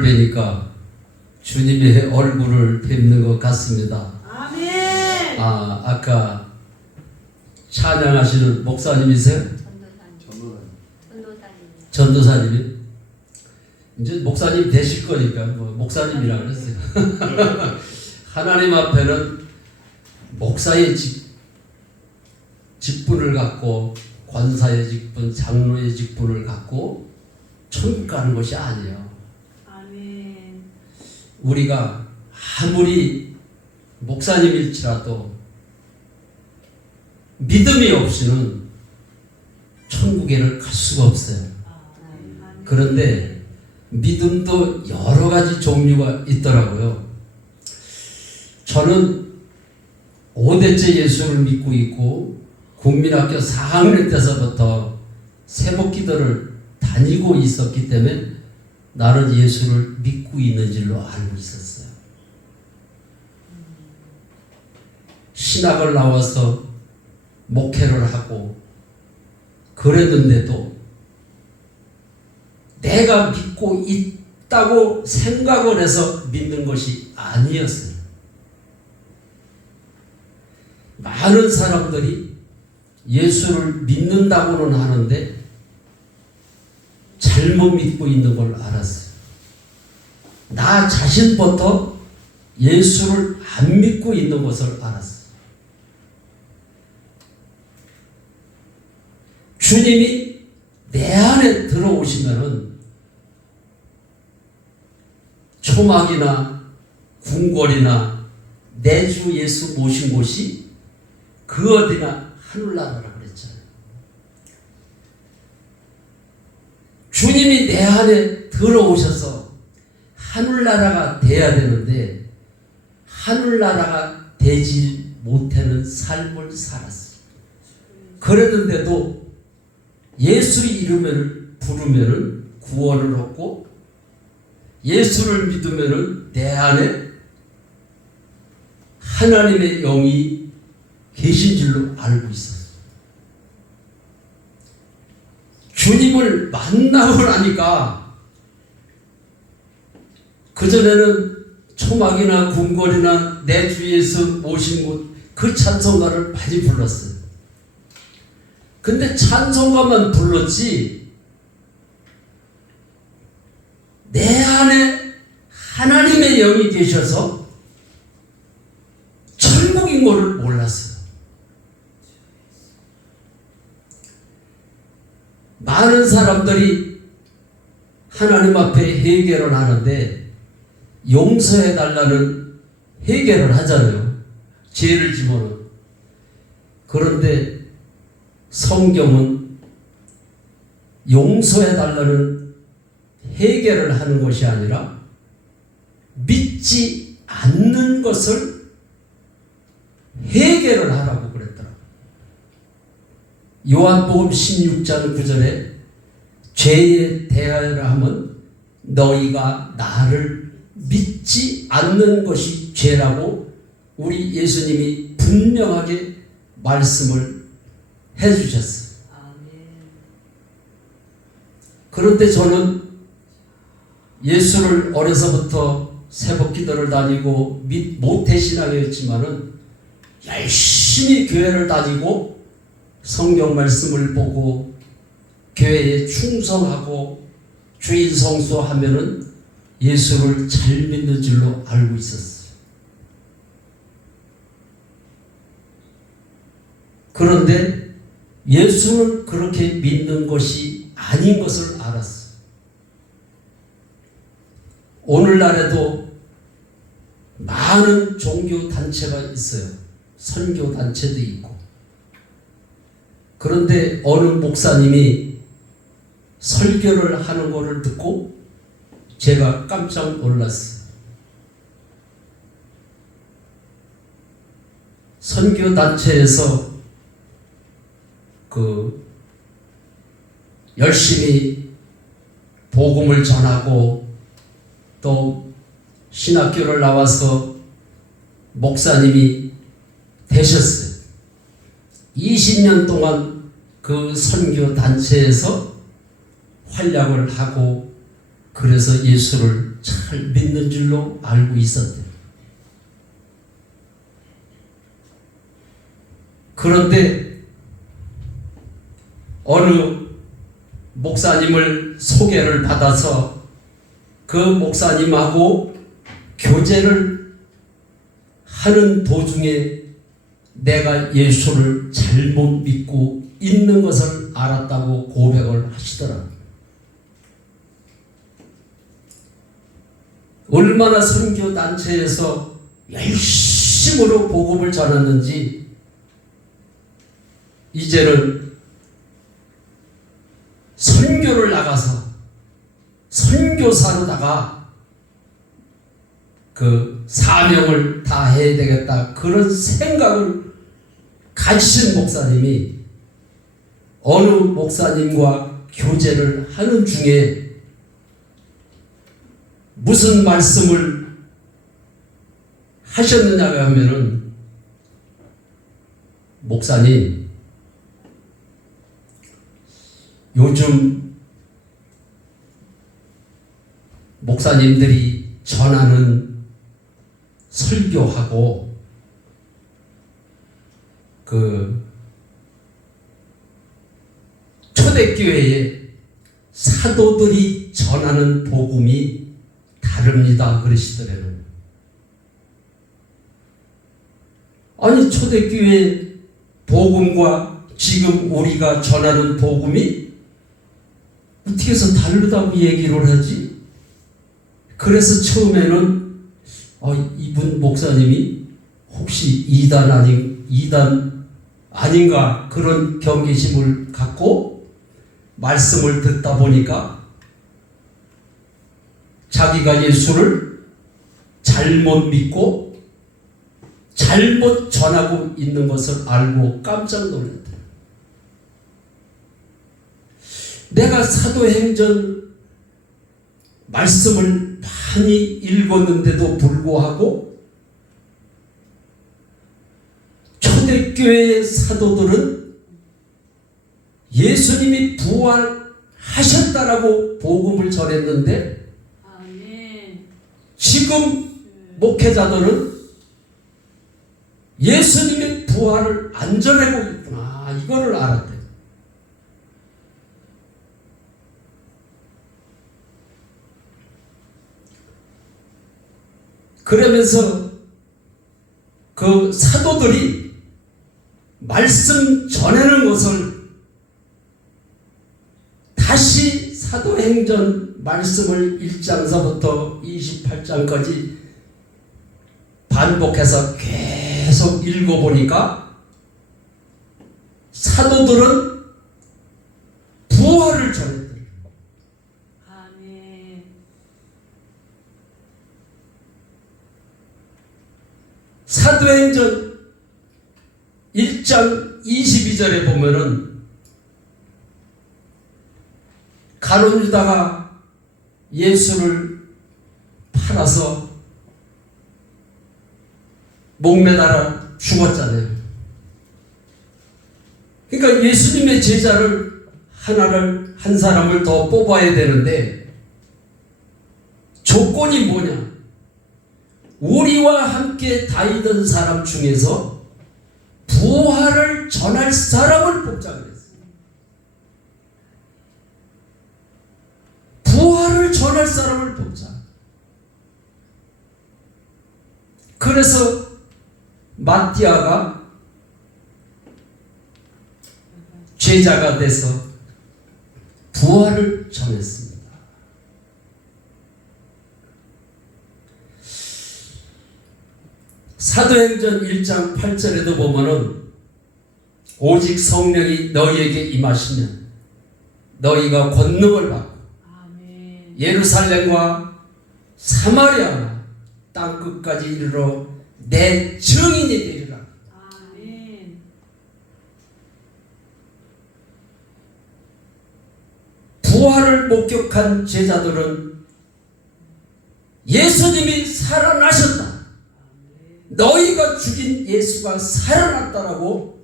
뵈니까 주님의 얼굴을 뵙는 것 같습니다. 아멘. 아까 찬양하시는 목사님이세요? 전도사님이? 이제 목사님 되실 거니까 목사님이라 그랬어요. 하나님 앞에는 목사의 직분을 갖고 권사의 직분, 장로의 직분을 갖고 천국 가는 것이 아니에요. 아멘. 우리가 아무리 목사님일지라도 믿음이 없이는 천국에는 갈 수가 없어요. 그런데 믿음도 여러 가지 종류가 있더라고요. 저는 5대째 예수를 믿고 있고 국민학교 4학년 때서부터 새벽기도를 다니고 있었기 때문에 나는 예수를 믿고 있는 줄로 알고 있었어요. 신학을 나와서 목회를 하고 그랬는데도 내가 믿고 있다고 생각을 해서 믿는 것이 아니었어요. 많은 사람들이 예수를 믿는다고는 하는데 잘못 믿고 있는 걸 알았어요. 나 자신부터 예수를 안 믿고 있는 것을 알았어요. 주님이 내 안에 들어오시면은 초막이나 궁궐이나 내 주 예수 모신 곳이 그 어디나 하늘나라라고 그랬잖아요. 주님이 내 안에 들어오셔서 하늘나라가 돼야 되는데 하늘나라가 되지 못하는 삶을 살았어요. 그랬는데도 예수 이름을 부르면은 구원을 얻고 예수를 믿으면은 내 안에 하나님의 영이 계신 줄로 알고 있었어요. 주님을 만나고 나니까 그전에는 초막이나 궁궐이나 내 주 예수 모신 곳 그 찬송가를 많이 불렀어요. 근데 찬송가만 불렀지 내 안에 하나님의 영이 계셔서 천국인 것을 몰랐어요. 많은 사람들이 하나님 앞에 회개를 하는데 용서해달라는 회개를 하잖아요. 죄를 지면은. 그런데 성경은 용서해달라는 회개를 하는 것이 아니라 믿지 않는 것을 회개를 하라고 그랬더라고요. 요한복음 16장 9절에 죄에 대하여라 하면 너희가 나를 믿지 않는 것이 죄라고 우리 예수님이 분명하게 말씀을 해주셨어요. 그런데 저는 예수를 어려서부터 새벽기도를 다니고 모태신앙이었지만은 열심히 교회를 다니고 성경 말씀을 보고 교회에 충성하고 주일 성수하면은 예수를 잘 믿는 줄로 알고 있었어요. 그런데 예수는 그렇게 믿는 것이 아닌 것을 알았어요. 오늘날에도 많은 종교 단체가 있어요. 선교 단체도 있고. 그런데 어느 목사님이 설교를 하는 것을 듣고 제가 깜짝 놀랐어요. 선교 단체에서 열심히 복음을 전하고 또 신학교를 나와서 목사님이 되셨어요. 20년 동안 그 선교 단체에서 활약을 하고 그래서 예수를 잘 믿는 줄로 알고 있었대요. 그런데 어느 목사님을 소개를 받아서 그 목사님하고 교제를 하는 도중에 내가 예수를 잘못 믿고 있는 것을 알았다고 고백을 하시더라고요. 얼마나 선교단체에서 열심으로 복음을 전했는지 이제는 선교를 나가서 선교사로다가 그 사명을 다해야 되겠다 그런 생각을 가지신 목사님이 어느 목사님과 교제를 하는 중에 무슨 말씀을 하셨느냐 하면은, 목사님, 요즘 목사님들이 전하는 설교하고 그 초대교회의 사도들이 전하는 복음이 다릅니다 그러시더래요. 아니, 초대교회 복음과 지금 우리가 전하는 복음이 어떻게 해서 다르다고 얘기를 하지? 그래서 처음에는 이분 목사님이 혹시 이단 아닌가 그런 경계심을 갖고 말씀을 듣다 보니까 자기가 예수를 잘못 믿고 잘못 전하고 있는 것을 알고 깜짝 놀랐다. 내가 사도행전 말씀을 많이 읽었는데도 불구하고 초대교회의 사도들은 예수님이 부활하셨다라고 복음을 전했는데 지금 목회자들은 예수님의 부활을 안 전하고 있구나, 이거를 알았대요. 그러면서 그 사도들이 말씀 전하는 것을 다시 사도행전 말씀을 1장서부터 28장까지 반복해서 계속 읽어보니까 사도들은 부활을 전했더래요. 아멘. 사도행전 1장 22절에 보면은 가룟 유다가 예수를 팔아서 목매달아 죽었잖아요. 그러니까 예수님의 제자를 한 사람을 더 뽑아야 되는데 조건이 뭐냐? 우리와 함께 다니던 사람 중에서 부활을 전할 사람을 뽑자 그랬어요. 부활을 전할 사람을 뽑자. 그래서 마띠아가 제자가 돼서 부활을 전했습니다. 사도행전 1장 8절에도 보면은 오직 성령이 너희에게 임하시면 너희가 권능을 받고 아멘. 예루살렘과 사마리아 땅끝까지 이르러 내 증인이 되리라. 아멘. 부활을 목격한 제자들은 예수님이 살아나셨다, 너희가 죽인 예수가 살아났다라고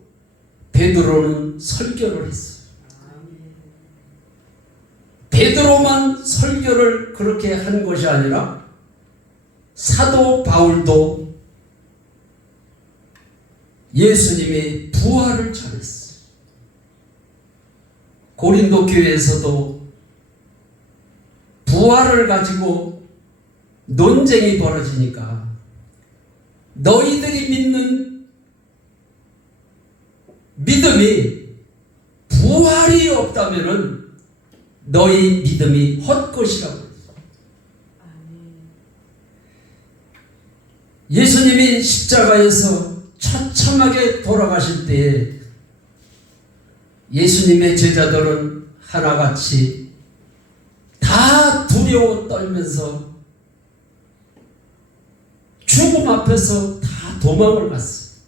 베드로는 설교를 했어요. 베드로만 설교를 그렇게 한 것이 아니라 사도 바울도 예수님의 부활을 전했어요. 고린도 교회에서도 부활을 가지고 논쟁이 벌어지니까 너희들이 믿는 믿음이 부활이 없다면은 너희 믿음이 헛것이라고 했어요. 예수님이 십자가에서 처참하게 돌아가실 때에 예수님의 제자들은 하나같이 다 두려워 떨면서 죽음 앞에서 다 도망을 갔어요.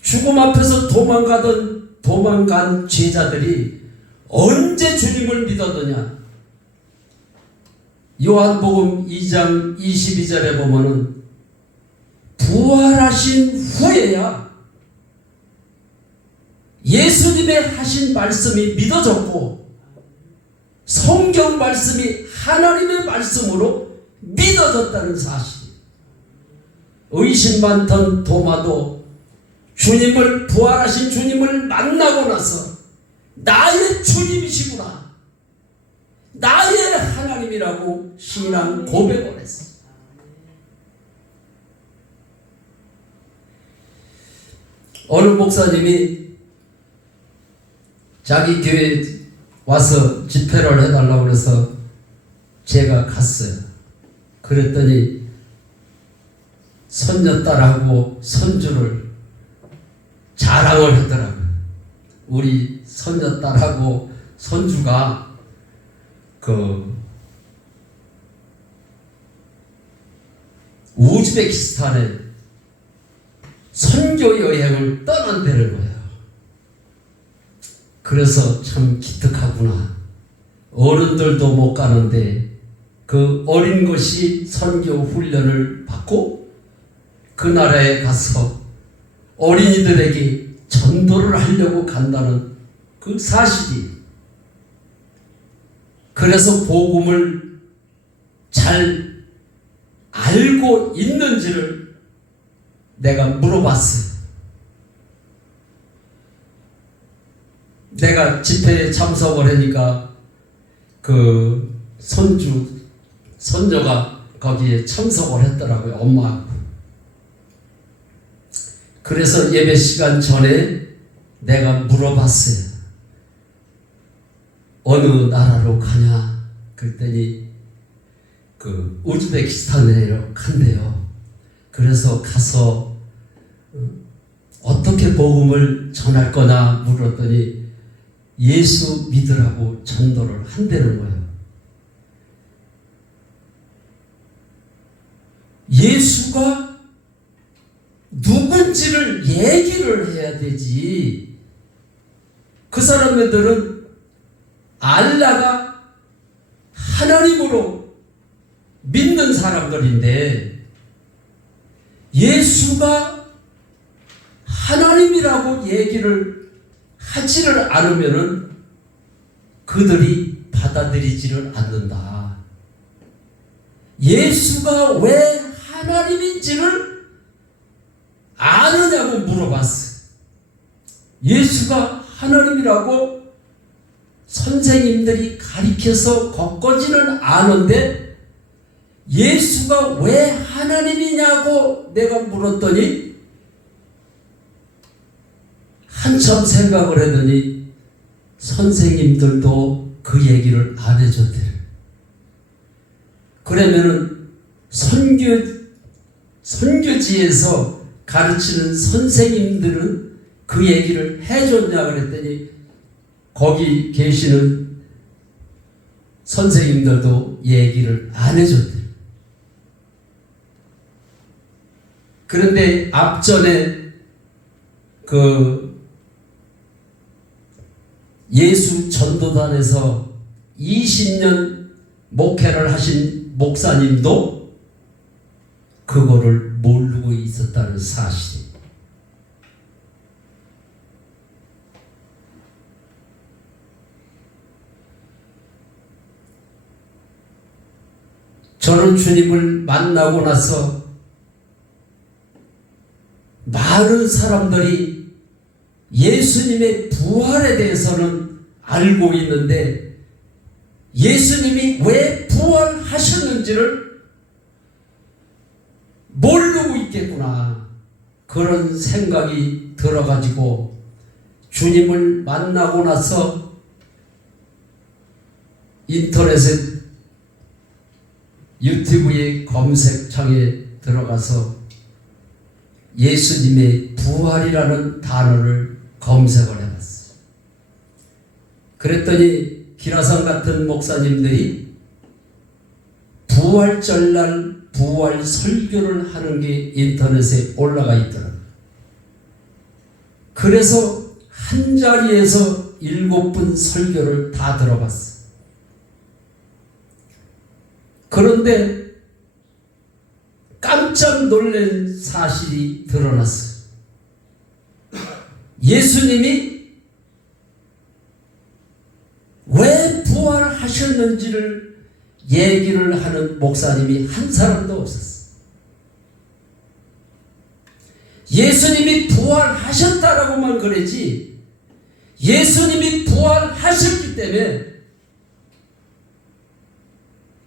죽음 앞에서 도망간 제자들이 언제 주님을 믿었느냐? 요한복음 2장 22절에 보면은 부활하신 후에야 예수님의 하신 말씀이 믿어졌고 성경 말씀이 하나님의 말씀으로 믿어졌다는 사실. 의심 많던 도마도 주님을 부활하신 주님을 만나고 나서 나의 주님이시구나, 나의 하나님이라고 신앙 고백을 했어. 어느 목사님이 자기 교회에 와서 집회를 해달라고 해서 제가 갔어요. 그랬더니 손녀딸하고 손주를 자랑을 하더라고요. 우리 손녀딸하고 손주가 우즈베키스탄에 선교 여행을 떠난다는 거예요. 그래서 참 기특하구나. 어른들도 못 가는데 그 어린 것이 선교 훈련을 받고 그 나라에 가서 어린이들에게 전도를 하려고 간다는 그 사실이, 그래서 복음을 잘 알고 있는지를 내가 물어봤어요. 내가 집회에 참석을 하니까 그 손녀가 거기에 참석을 했더라고요. 엄마하고. 그래서 예배 시간 전에 내가 물어봤어요. 어느 나라로 가냐? 그랬더니 그 우즈베키스탄으로 간대요. 그래서 가서 어떻게 복음을 전할 거냐 물었더니 예수 믿으라고 전도를 한다는 거예요. 예수가 누군지를 얘기를 해야 되지. 그 사람들은 알라가 하나님으로 믿는 사람들인데 예수가 하나님이라고 얘기를 하지를 않으면은 그들이 받아들이지를 않는다. 예수가 왜 하나님인지를 아느냐고 물어봤어요. 예수가 하나님이라고 선생님들이 가르쳐서 걷거지는 않은데 예수가 왜 하나님이냐고 내가 물었더니 한참 생각을 했더니 선생님들도 그 얘기를 안 해줬대요. 그러면은 선교지에서 가르치는 선생님들은 그 얘기를 해줬냐 그랬더니 거기 계시는 선생님들도 얘기를 안 해줬대요. 그런데 앞전에 그 예수 전도단에서 20년 목회를 하신 목사님도 그거를 모르고 있었다는 사실이. 저는 주님을 만나고 나서 많은 사람들이 예수님의 부활에 대해서는 알고 있는데 예수님이 왜 부활하셨는지를 모르고 있겠구나, 그런 생각이 들어가지고 주님을 만나고 나서 인터넷에 유튜브의 검색창에 들어가서 예수님의 부활이라는 단어를 검색을 해봤어요. 그랬더니 기라성 같은 목사님들이 부활절날 부활 설교를 하는 게 인터넷에 올라가 있더라고요. 그래서 한 자리에서 7분 설교를 다 들어봤어요. 그런데 깜짝 놀란 사실이 드러났어요. 예수님이 왜 부활하셨는지를 얘기를 하는 목사님이 한 사람도 없었어요. 예수님이 부활하셨다라고만 그러지 예수님이 부활하셨기 때문에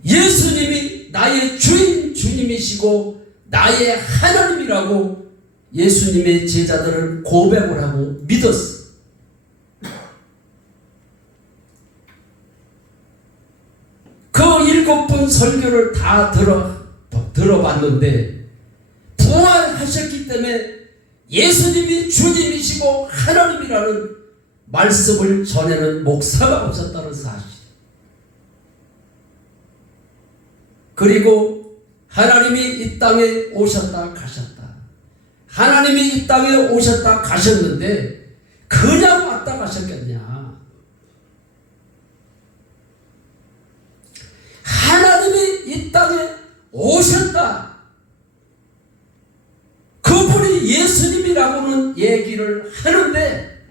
예수님이 나의 주님이시고 나의 하나님이라고 예수님의 제자들은 고백을 하고 믿었어. 그 7번 설교를 다 들어봤는데 부활하셨기 때문에 예수님이 주님이시고 하나님이라는 말씀을 전하는 목사가 없었다는 사실. 그리고 하나님이 이 땅에 오셨다 가셨다. 하나님이 이 땅에 오셨다 가셨는데 그냥 왔다 가셨겠냐. 하나님이 이 땅에 오셨다. 그분이 예수님이라고는 얘기를 하는데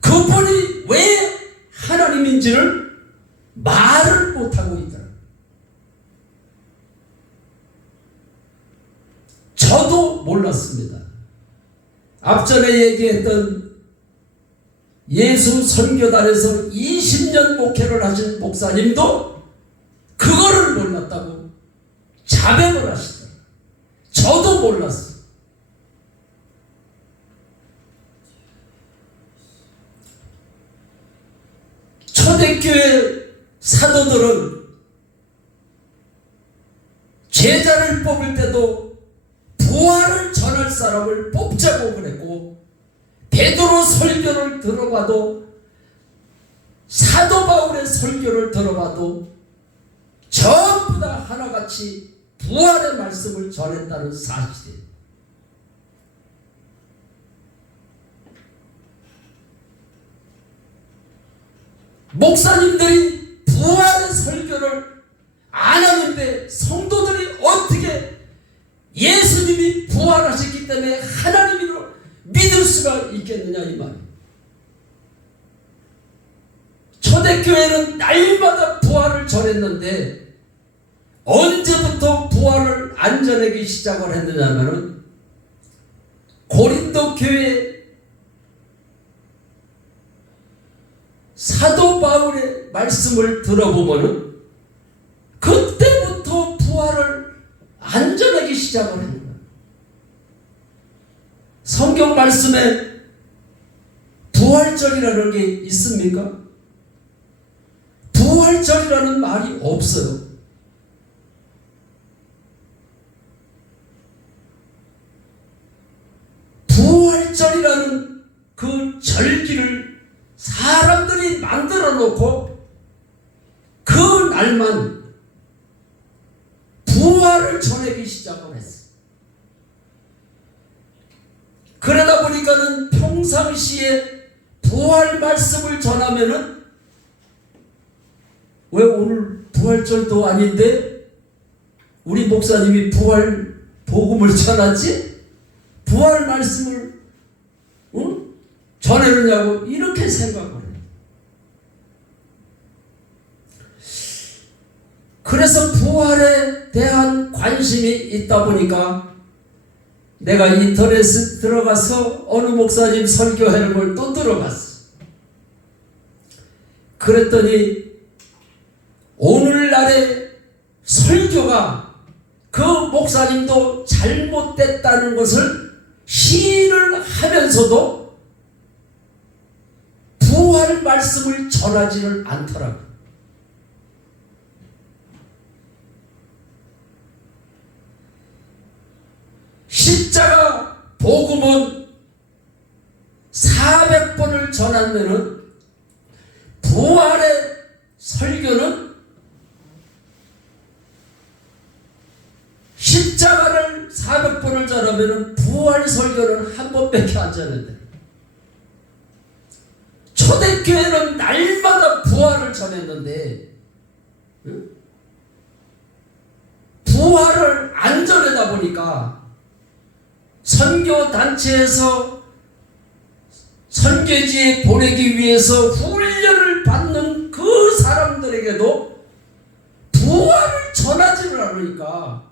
그분이 왜 하나님인지를 말을 못하고 있다. 저도 몰랐습니다. 앞전에 얘기했던 예수 선교단에서 20년 목회를 하신 목사님도 그거를 몰랐다고 자백을 하시더라고요. 저도 몰랐어요. 초대교회 사도들은 제자를 뽑을 때도 부활을 전할 사람을 뽑자고 그랬고 베드로 설교를 들어봐도 사도 바울의 설교를 들어봐도 전부 다 하나같이 부활의 말씀을 전했다는 사실이에요. 목사님들이 부활의 설교를 안 하는데 성도들이 어떻게 예수님이 부활하셨기 때문에 하나님으로 믿을 수가 있겠느냐 이 말이에요. 초대교회는 날마다 부활을 전했는데 언제부터 부활을 안 전하기 시작을 했느냐면은 고린도 교회 사도 바울의 말씀을 들어보면은 그때부터 부활을 안 전하기 시작을 했는 거예요. 성경 말씀에 부활절이라는 게 있습니까? 부활절이라는 말이 없어요. 부활절이라는 그 절기를 사람들이 만들어 놓고 그 날만 부활을 전하기 시작을 했어요. 그러다 보니까는 평상시에 부활 말씀을 전하면은 왜 오늘 부활절도 아닌데 우리 목사님이 부활 복음을 전하지? 부활 말씀을 전하느냐고 이렇게 생각을 해요. 그래서 부활에 대한 관심이 있다 보니까 내가 인터넷에 들어가서 어느 목사님 설교하는 걸 또 들어갔어. 그랬더니 오늘날의 설교가 그 목사님도 잘못됐다는 것을 시인을 하면서도 부활 말씀을 전하지를 않더라고요. 십자가 복음은 400번을 전하면은 부활의 설교는 십자가를 400번을 전하면은 부활 설교는 한 번밖에 안 전했대. 초대교회는 날마다 부활을 전했는데 부활을 안 전하다 보니까 선교단체에서 선교지에 보내기 위해서 훈련을 받는 그 사람들에게도 부활을 전하지를 않으니까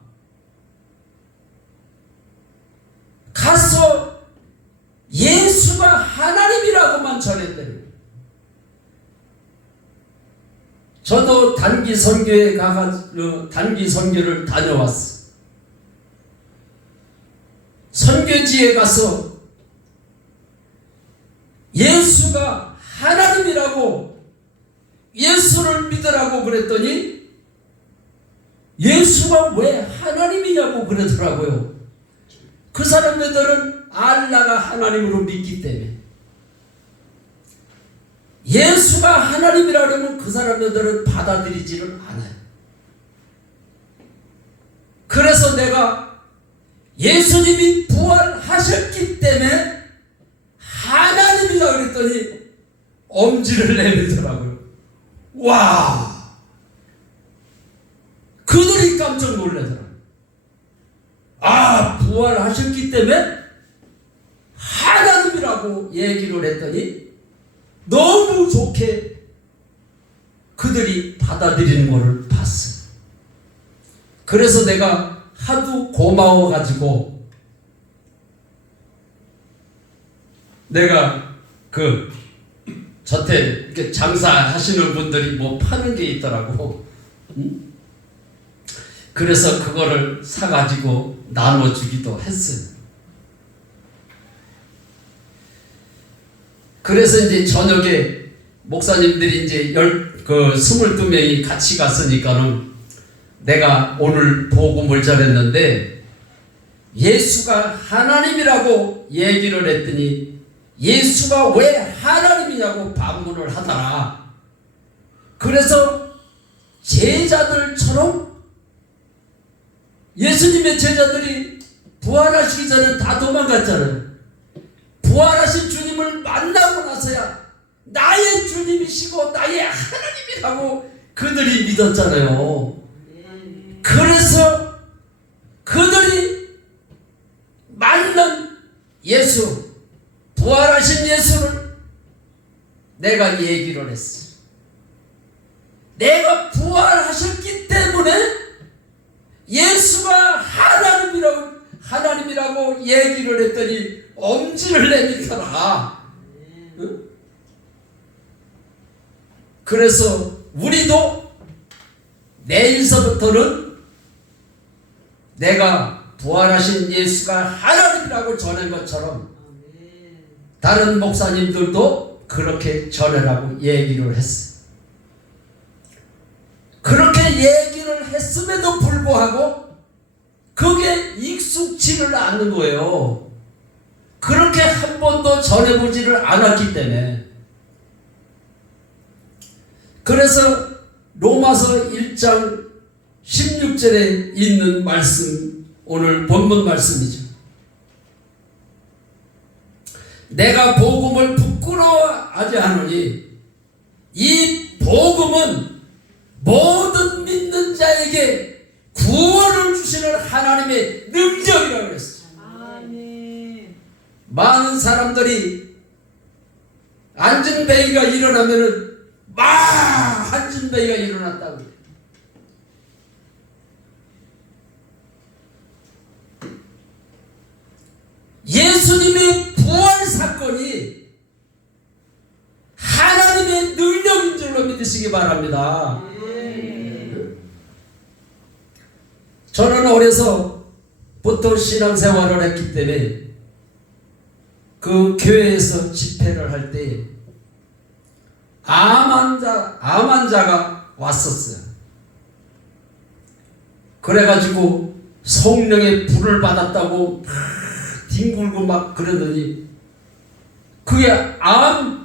가서 예수가 하나님이라고만 전했대요. 저도 단기 선교에 가가지고 단기 선교를 다녀왔어. 선교지에 가서 예수가 하나님이라고 예수를 믿으라고 그랬더니 예수가 왜 하나님이냐고 그러더라고요. 그 사람들은 알라가 하나님으로 믿기 때문에. 예수가 하나님이라 그러면 그 사람들은 받아들이지를 않아요. 그래서 내가 예수님이 부활하셨기 때문에 하나님이다 그랬더니 엄지를 내밀더라고요. 와! 그들이 깜짝 놀라더라고요. 아, 부활하셨기 때문에 하나님이라고 얘기를 했더니 너무 좋게 그들이 받아들이는 것을 봤어요. 그래서 내가 하도 고마워가지고 내가 그 저태 이렇게 장사하시는 분들이 뭐 파는 게 있더라고. 그래서 그거를 사가지고 나눠주기도 했어요. 그래서 이제 저녁에 목사님들이 이제 22명이 같이 갔으니까는 내가 오늘 복음을 전했는데 예수가 하나님이라고 얘기를 했더니 예수가 왜 하나님이냐고 반문을 하더라. 그래서 제자들처럼 예수님의 제자들이 부활하시기 전에 다 도망갔잖아요. 부활하신 주님을 만나고 나서야 나의 주님이시고 나의 하나님이라고 그들이 믿었잖아요. 그래서 그들이 만난 예수, 부활하신 예수를 내가 얘기를 했어. 내가 부활하셨기 때문에 예수가 하나님이라고 얘기를 했더니 엄지를 내밀더라. 응? 그래서 우리도 내일서부터는 내가 부활하신 예수가 하나님이라고 전한 것처럼 다른 목사님들도 그렇게 전하라고 얘기를 했어. 그렇게 얘기를 했음에도 불구하고 그게 익숙지를 않는 거예요. 그렇게 한 번도 전해보지를 않았기 때문에. 그래서 로마서 1장 16절에 있는 말씀, 오늘 본문 말씀이죠. 내가 복음을 부끄러워하지 않으니 이 복음은 모든 믿는 자에게 구원을 주시는 하나님의 능력이라고 그랬어요. 아멘. 많은 사람들이 안전뱅이가 일어나면은 막 안전뱅이가 일어났다고. 예수님의 부활 사건이 하나님의 능력인 줄로 믿으시기 바랍니다. 저는 어려서부터 신앙생활을 했기 때문에 그 교회에서 집회를 할 때 암 환자가 왔었어요. 그래가지고 성령의 불을 받았다고 막 뒹굴고 막 그러더니 그게 암이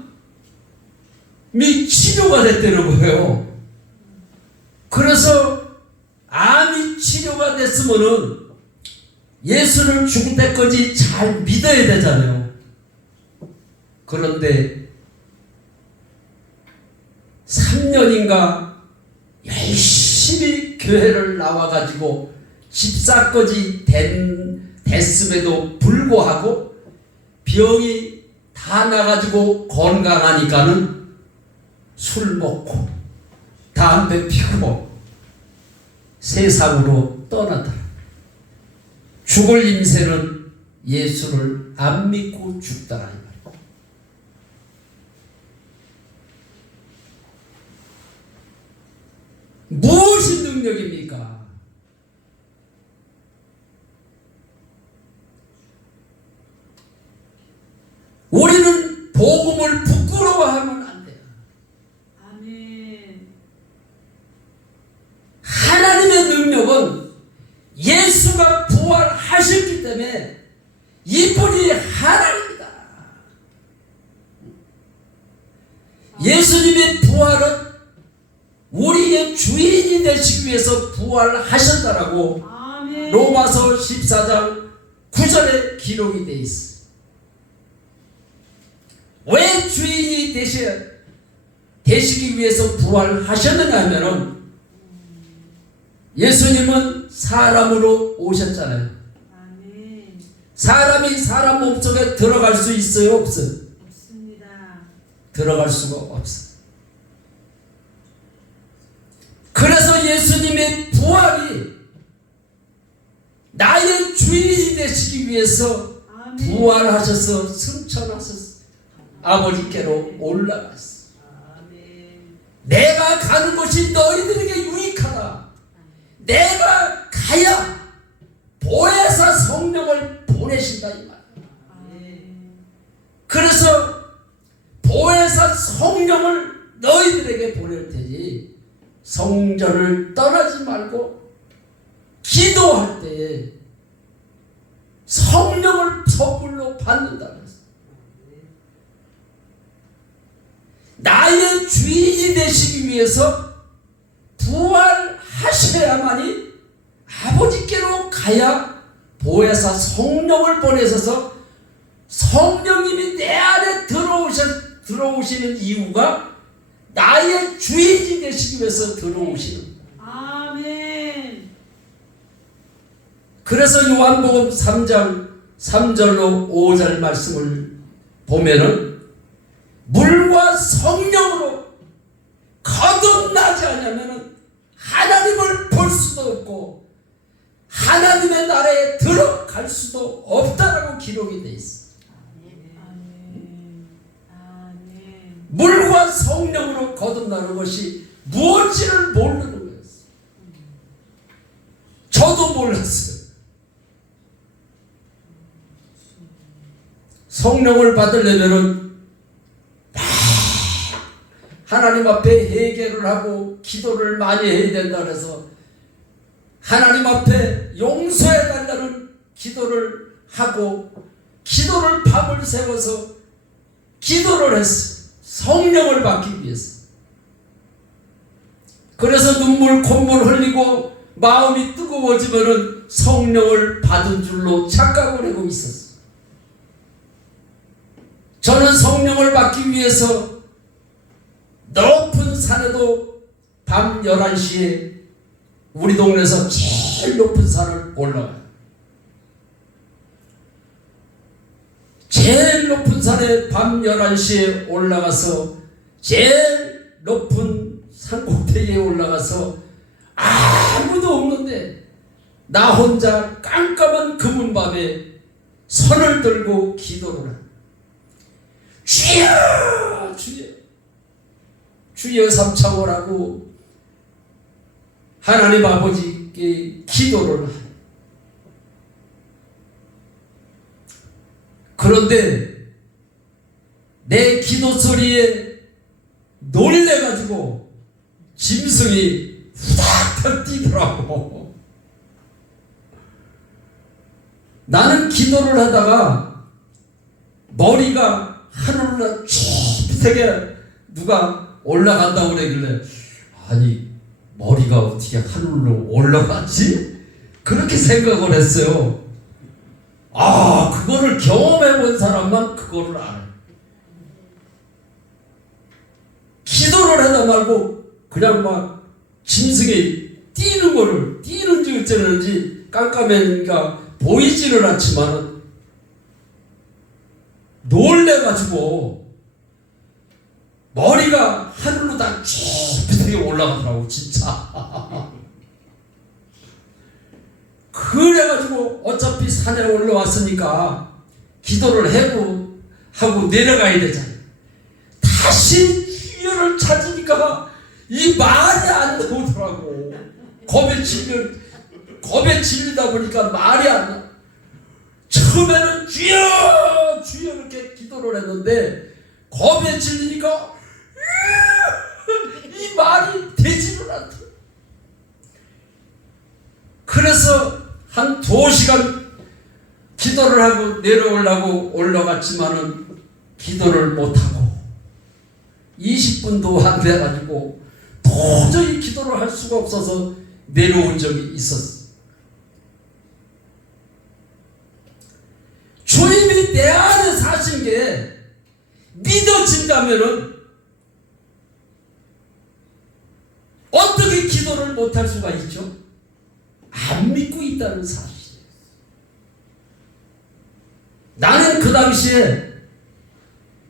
치료가 됐다는 거예요. 그래서 암이 치료가 됐으면은 예수를 죽을 때까지 잘 믿어야 되잖아요. 그런데 3년인가 열심히 교회를 나와가지고 집사까지 됐음에도 불구하고 병이 다 나가지고 건강하니까는 술 먹고 담배 피고 세상으로 떠나더라. 죽을 임세는 예수를 안 믿고 죽더라. 무엇이 능력입니까? 우리는 복음을 부끄러워하면 안 돼요. 아멘. 하나님의 능력은 예수가 부활하셨기 때문에 이분이 하나님이다. 예수님의 부활은 우리의 주인이 되시기 위해서 부활하셨다라고 아멘. 로마서 14장 9절에 기록이 되어 있어. 왜 주인이 되시기 위해서 부활하셨느냐 하면은 예수님은 사람으로 오셨잖아요. 아멘. 사람이 사람 몸속에 들어갈 수 있어요, 없어요? 없습니다. 들어갈 수가 없어. 그래서 예수님의 부활이 나의 주인이 되시기 위해서 아멘. 부활하셔서 승천하셨어. 아버지께로 올라갔어. 아멘. 내가 가는 곳이 너희들에게 유익하다. 내가 가야 보혜사 성령을 보내신다 이 말. 아멘. 그래서 보혜사 성령을 너희들에게 보낼 테니 성전을 떠나지 말고 기도할 때에 성령을 선물로 받는다 그랬어. 나의 주인이 되시기 위해서 부활하셔야만이 아버지께로 가야 보혜사 성령을 보내셔서 성령님이 내 안에 들어오시는 이유가 나의 주인이 되시기 위해서 들어오시는. 아멘. 그래서 요한복음 3장 3절로 5절 말씀을 보면은 물과 성령으로 거듭나지 않으면 하나님을 볼 수도 없고 하나님의 나라에 들어갈 수도 없다라고 기록이 되어 있어. 아멘. 아멘. 물과 성령으로 거듭나는 것이 무엇인지를 모르는 거였어. 저도 몰랐어요. 성령을 받으려면은 하나님 앞에 회개를 하고 기도를 많이 해야 된다 그래서 하나님 앞에 용서해 달라는 기도를 하고 기도를 밤을 새워서 기도를 했어. 성령을 받기 위해서. 그래서 눈물 콧물 흘리고 마음이 뜨거워지면은 성령을 받은 줄로 착각을 하고 있었어. 저는 성령을 받기 위해서 높은 산에도 밤 11시에 우리 동네에서 제일 높은 산을 올라가요. 제일 높은 산에 밤 11시에 올라가서 제일 높은 산꼭대기에 올라가서 아무도 없는데 나 혼자 깜깜한 금은 밤에 손을 들고 기도를 합니다. 주여 주여 주여 삼창호라고 하나님 아버지께 기도를 합니다. 그런데 내 기도 소리에 놀래가지고 짐승이 후닥 뛰더라고. 나는 기도를 하다가 머리가 하늘로 깊게 누가 올라간다고 그러길래 아니 머리가 어떻게 하늘로 올라갔지? 그렇게 생각을 했어요. 아, 그거를 경험해 본 사람만 그거를 알아요. 기도를 하다 말고 그냥 막 짐승이 뛰는 거를 뛰는지 어쩌는지 깜깜하니까 보이지는 않지만 놀래가지고 머리가 하늘로 다 깊이 올라가더라고 진짜. 그래가지고 어차피 산에 올라왔으니까 기도를 하고 내려가야 되잖아. 다시 주여를 찾으니까 이 말이 안 나오더라고. 겁에 질리다 보니까 말이 안 나. 처음에는 주여 주여 이렇게 기도를 했는데 겁에 질리니까 이 말이 되지를 않다. 그래서 한 2시간 기도를 하고 내려오려고 올라갔지만은 기도를 못하고 20분도 안 돼가지고 도저히 기도를 할 수가 없어서 내려온 적이 있었어. 주님이 내 안에 사신 게 믿어진다면은 어떻게 기도를 못할 수가 있죠? 안 믿고 있다는 사실이에요. 나는 그 당시에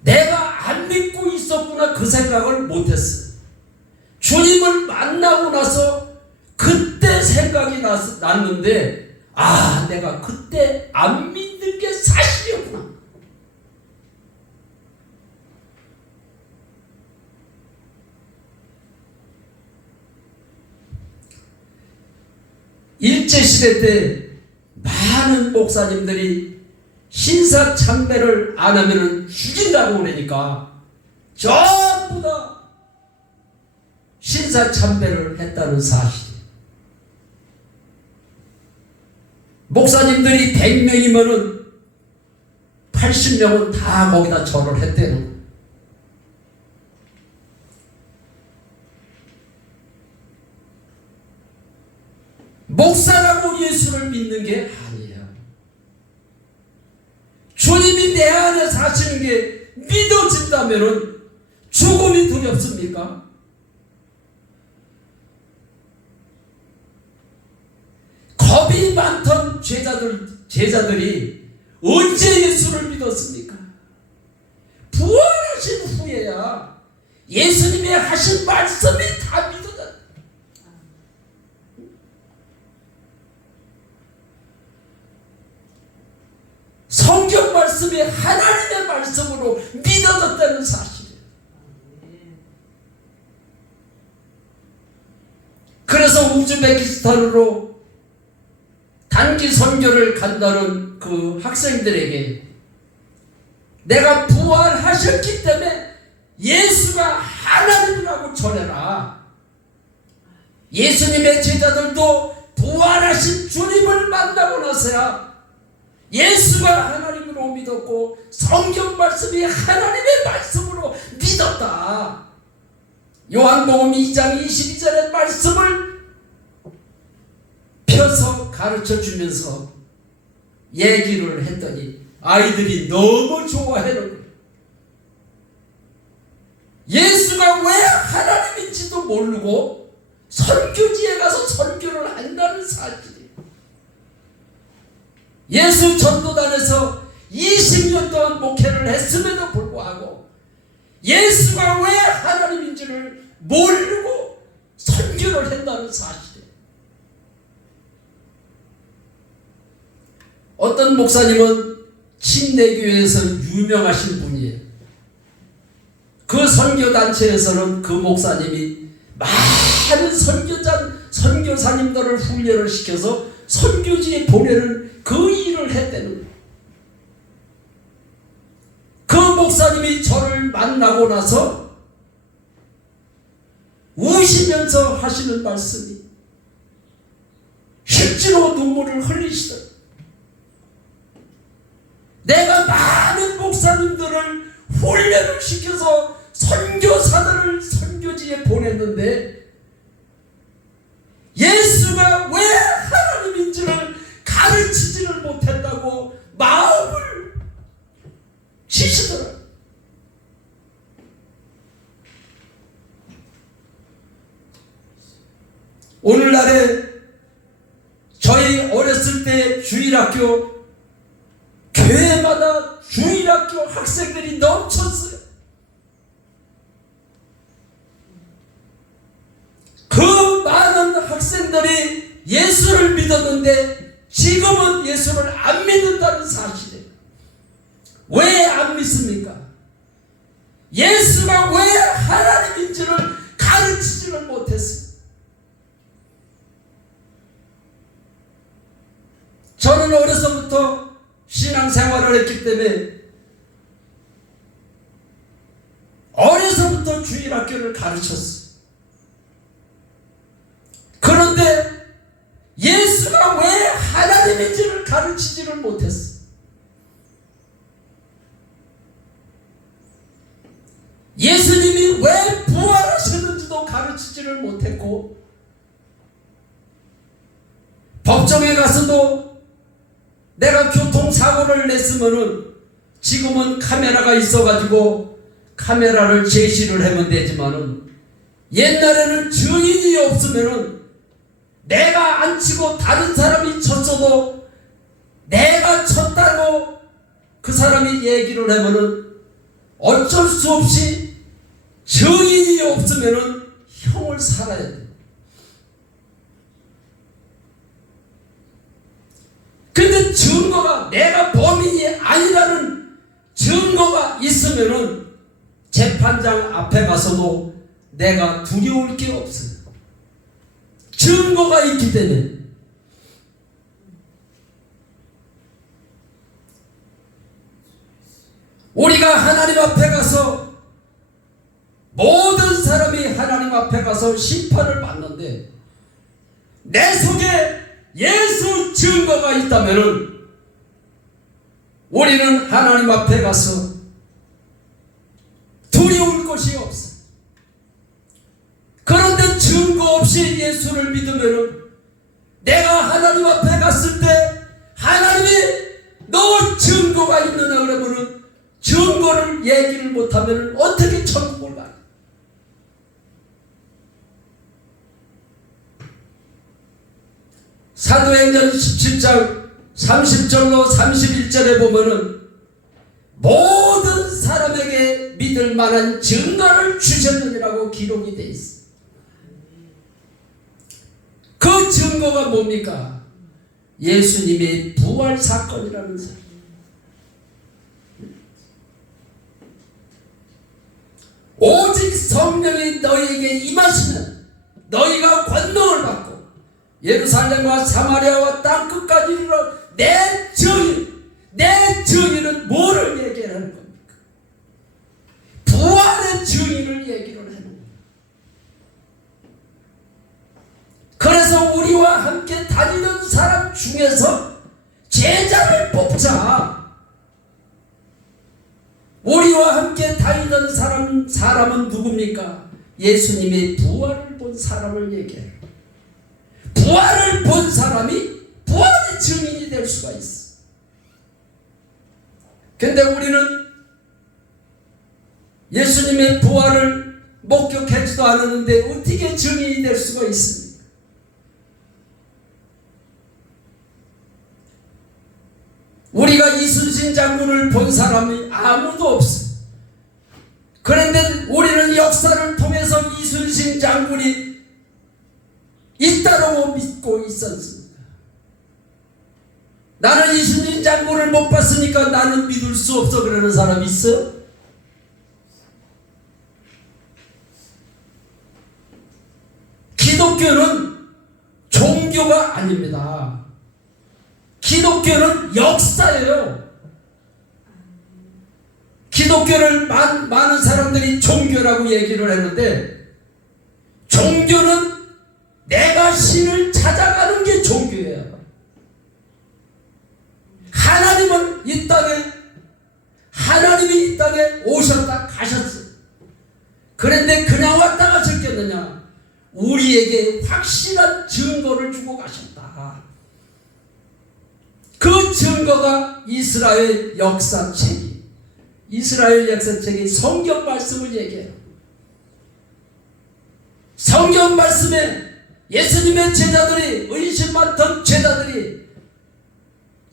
내가 안 믿고 있었구나 그 생각을 못했어요. 주님을 만나고 나서 그때 생각이 났는데 아, 내가 그때 안 믿는 게 사실이었구나. 일제시대 때 많은 목사님들이 신사참배를 안 하면 죽인다고 그러니까 전부 다 신사참배를 했다는 사실. 목사님들이 100명이면은 80명은 다 거기다 절을 했대는. 목사라고 예수를 믿는 게 아니에요. 주님이 내 안에 사시는 게 믿어진다면은 죽음이 두렵습니까? 겁이 많던 제자들이 언제 예수를 믿었습니까? 부활하신 후에야 예수님의 하신 말씀이 다 믿어졌다. 성경 말씀이 하나님의 말씀으로 믿어졌다는 사실이에요. 그래서 우즈베키스탄으로 단기 선교를 간다는 그 학생들에게 내가 부활하셨기 때문에 예수가 하나님이라고 전해라. 예수님의 제자들도 부활하신 주님을 만나고 나서야 예수가 하나님으로 믿었고 성경 말씀이 하나님의 말씀으로 믿었다. 요한복음 2장 22절의 말씀을 펴서 가르쳐 주면서 얘기를 했더니 아이들이 너무 좋아하는 거예요. 예수가 왜 하나님인지도 모르고 선교지에 가서 선교를 한다는 사실이에요. 예수 전도단에서 20년 동안 목회를 했음에도 불구하고 예수가 왜 하나님인지를 모르고 선교를 한다는 사실이에요. 어떤 목사님은 침례교회에서 유명하신 분이에요. 그 선교단체에서는 그 목사님이 많은 선교사님들을 훈련을 시켜서 선교지에 보내는 그 일을 했다는 거예요. 그 목사님이 저를 만나고 나서 우시면서 하시는 말씀이 실제로 눈물을 흘리시더라고요. 내가 많은 목사님들을 훈련을 시켜서 선교사들을 선교지에 보냈는데 예수가 왜 하나님인지를 가르치지를 못했다고 마음을 치시더라고요. 오늘날에 저희 어렸을 때 주일학교, 교회마다 주일학교 학생들이 넘쳤어요. 그 많은 학생들이 예수를 믿었는데 지금은 예수를 안 믿는다는 사실이에요. 왜 안 믿습니까? 예수가 왜 하나님인지를 가르치지를 못했어요. 저는 어려서부터 신앙생활을 했기 때문에 어려서부터 주일학교를 가르쳤어요. 그런데 예수가 왜 하나님인지를 가르치지를 못했어요. 예수님이 왜 부활하셨는지도 가르치지를 못했고, 법정에 가서도 내가 교통사고를 냈으면은 지금은 카메라가 있어가지고 카메라를 제시를 하면 되지만은 옛날에는 증인이 없으면은 내가 안 치고 다른 사람이 쳤어도 내가 쳤다고 그 사람이 얘기를 하면은 어쩔 수 없이 증인이 없으면은 형을 살아야 돼. 근데 증거가 내가 범인이 아니라는 증거가 있으면은 재판장 앞에 가서도 내가 두려울 게 없어요. 증거가 있기 때문에. 우리가 하나님 앞에 가서 모든 사람이 하나님 앞에 가서 심판을 받는데 내 속에 예수 증거가 있다면은 우리는 하나님 앞에 가서 두려울 것이 없어. 그런데 증거 없이 예수를 믿으면은 내가 하나님 앞에 갔을 때 하나님이 너 증거가 있느냐 그러면은 증거를 얘기를 못하면 어떻게 천국을 가냐. 사도행전 17장 30절로 31절에 보면은 모든 사람에게 믿을 만한 증거를 주셨느니라고 기록이 되어 있습니다. 그 증거가 뭡니까? 예수님의 부활 사건이라는 사건. 오직 성령이 너희에게 임하시면 너희가 권능을 받고 예루살렘과 사마리아와 땅끝까지 이르러 내 증인은 뭐를 얘기하는 겁니까? 부활의 증인을 얘기를 하는 겁니다. 그래서 우리와 함께 다니는 사람 중에서 제자를 뽑자. 우리와 함께 다니던 사람은 누굽니까? 예수님의 부활을 본 사람을 얘기해요. 부활을 본 사람이 부활의 증인이 될 수가 있어. 근데 우리는 예수님의 부활을 목격하지도 않았는데 어떻게 증인이 될 수가 있습니까? 우리가 이순신 장군을 본 사람이 아무도 없어. 그런데 우리는 역사를 통해서 이순신 장군이 있다고 믿고 있었습니다. 나는 이순신 인장구를 못 봤으니까 나는 믿을 수 없어 그러는 사람 있어? 기독교는 종교가 아닙니다. 기독교는 역사예요. 기독교를 많은 사람들이 종교라고 얘기를 했는데, 종교는 내가 신을 찾아가는 게 종교예요. 하나님은 이 땅에, 하나님이 이 땅에 오셨다 가셨어요. 그런데 그냥 왔다 가셨겠느냐? 우리에게 확실한 증거를 주고 가셨다. 그 증거가 이스라엘 역사책이, 이스라엘 역사책이 성경 말씀을 얘기해요. 성경 말씀에 예수님의 제자들이, 의심 많던 제자들이,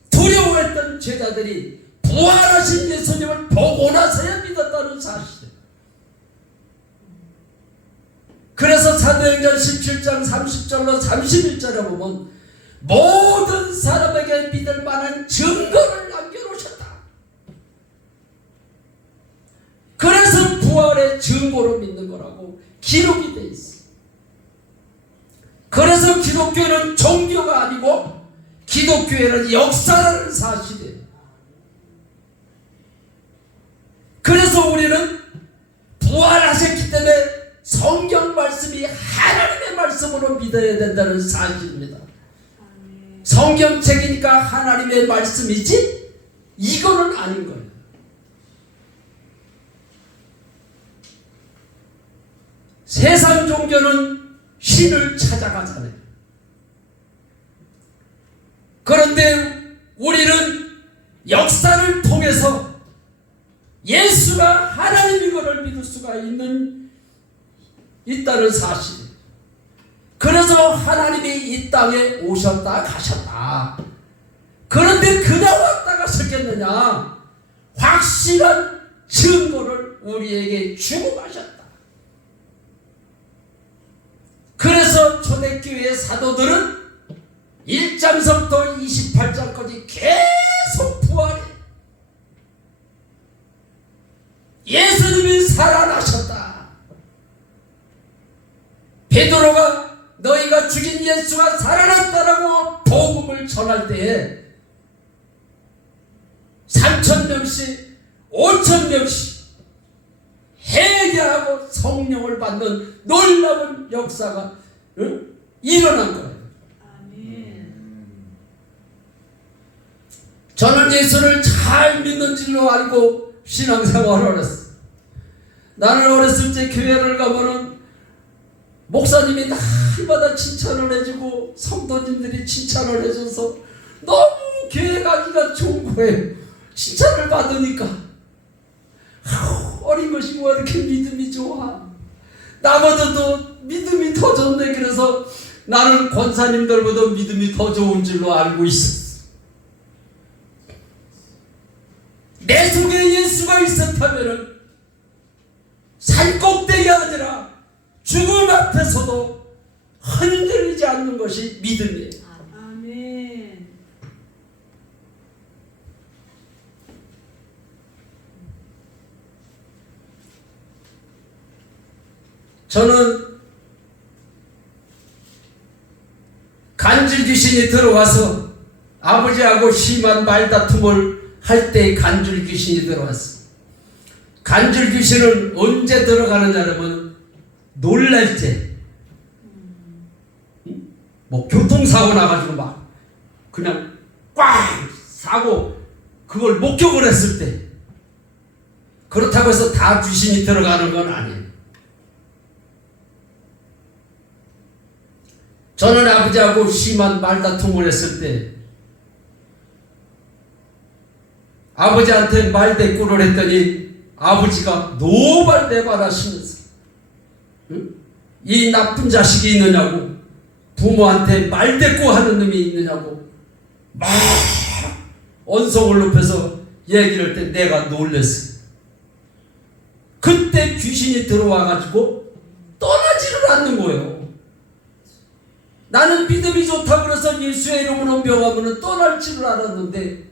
두려워했던 제자들이 부활하신 예수님을 보고 나서야 믿었다는 사실. 그래서 사도행전 17장 30절로 31절에 보면 모든 사람에게 믿을 만한 증거를 남겨놓으셨다. 그래서 부활의 증거로 믿는 거라고 기록이 돼 있어. 그래서 기독교는 종교가 아니고 기독교에는 역사라는 사실이에요. 그래서 우리는 부활하셨기 때문에 성경 말씀이 하나님의 말씀으로 믿어야 된다는 사실입니다. 성경책이니까 하나님의 말씀이지 이거는 아닌 거예요. 세상 종교는 신을 찾아가잖아요. 그런데 우리는 역사를 통해서 예수가 하나님인 것을 믿을 수가 있다는 사실. 그래서 하나님이 이 땅에 오셨다 가셨다. 그런데 그냥 왔다 가셨겠느냐? 확실한 증거를 우리에게 주고 가셨다. 그래서 초대교회의 사도들은 1장서부터 28장까지 계속 부활해. 예수님이 살아나셨다. 베드로가 너희가 죽인 예수가 살아났다라고 복음을 전할 때에 3,000명씩 5,000명씩 회개하고 성령을 받는 놀라운 역사가 일어난 거예요. 저는 예수를 잘 믿는 줄로 알고 신앙생활을 했어. 나는 어렸을 때 교회를 가면은 목사님이 날마다 칭찬을 해주고 성도님들이 칭찬을 해줘서 너무 교회 가기가 좋은 거예요. 칭찬을 받으니까 어린 것이 왜 이렇게 믿음이 좋아? 나보다도 믿음이 더 좋네. 그래서 나는 권사님들보다 믿음이 더 좋은 줄로 알고 있었어. 내 속에 예수가 있었다면 산꼭대기가 아니라 죽음 앞에서도 흔들리지 않는 것이 믿음이에요. 아멘. 저는 간질 귀신이 들어와서 아버지하고 심한 말다툼을 할 때 간질 귀신이 들어왔어. 간질 귀신은 언제 들어가느냐면 놀랄 때, 뭐 교통사고 나가지고 막 그냥 꽝 사고 그걸 목격을 했을 때. 그렇다고 해서 다 귀신이 들어가는 건 아니에요. 저는 아버지하고 심한 말다툼을 했을 때 아버지한테 말대꾸를 했더니 아버지가 노발대발 하시면서 이 나쁜 자식이 있느냐고, 부모한테 말대꾸하는 놈이 있느냐고 막 언성을 높여서 얘기를 할 때 내가 놀랐어요. 그때 귀신이 들어와가지고 떠나지를 않는 거예요. 나는 믿음이 좋다고 그래서 예수의 이름으로 명하면 떠날 줄을 알았는데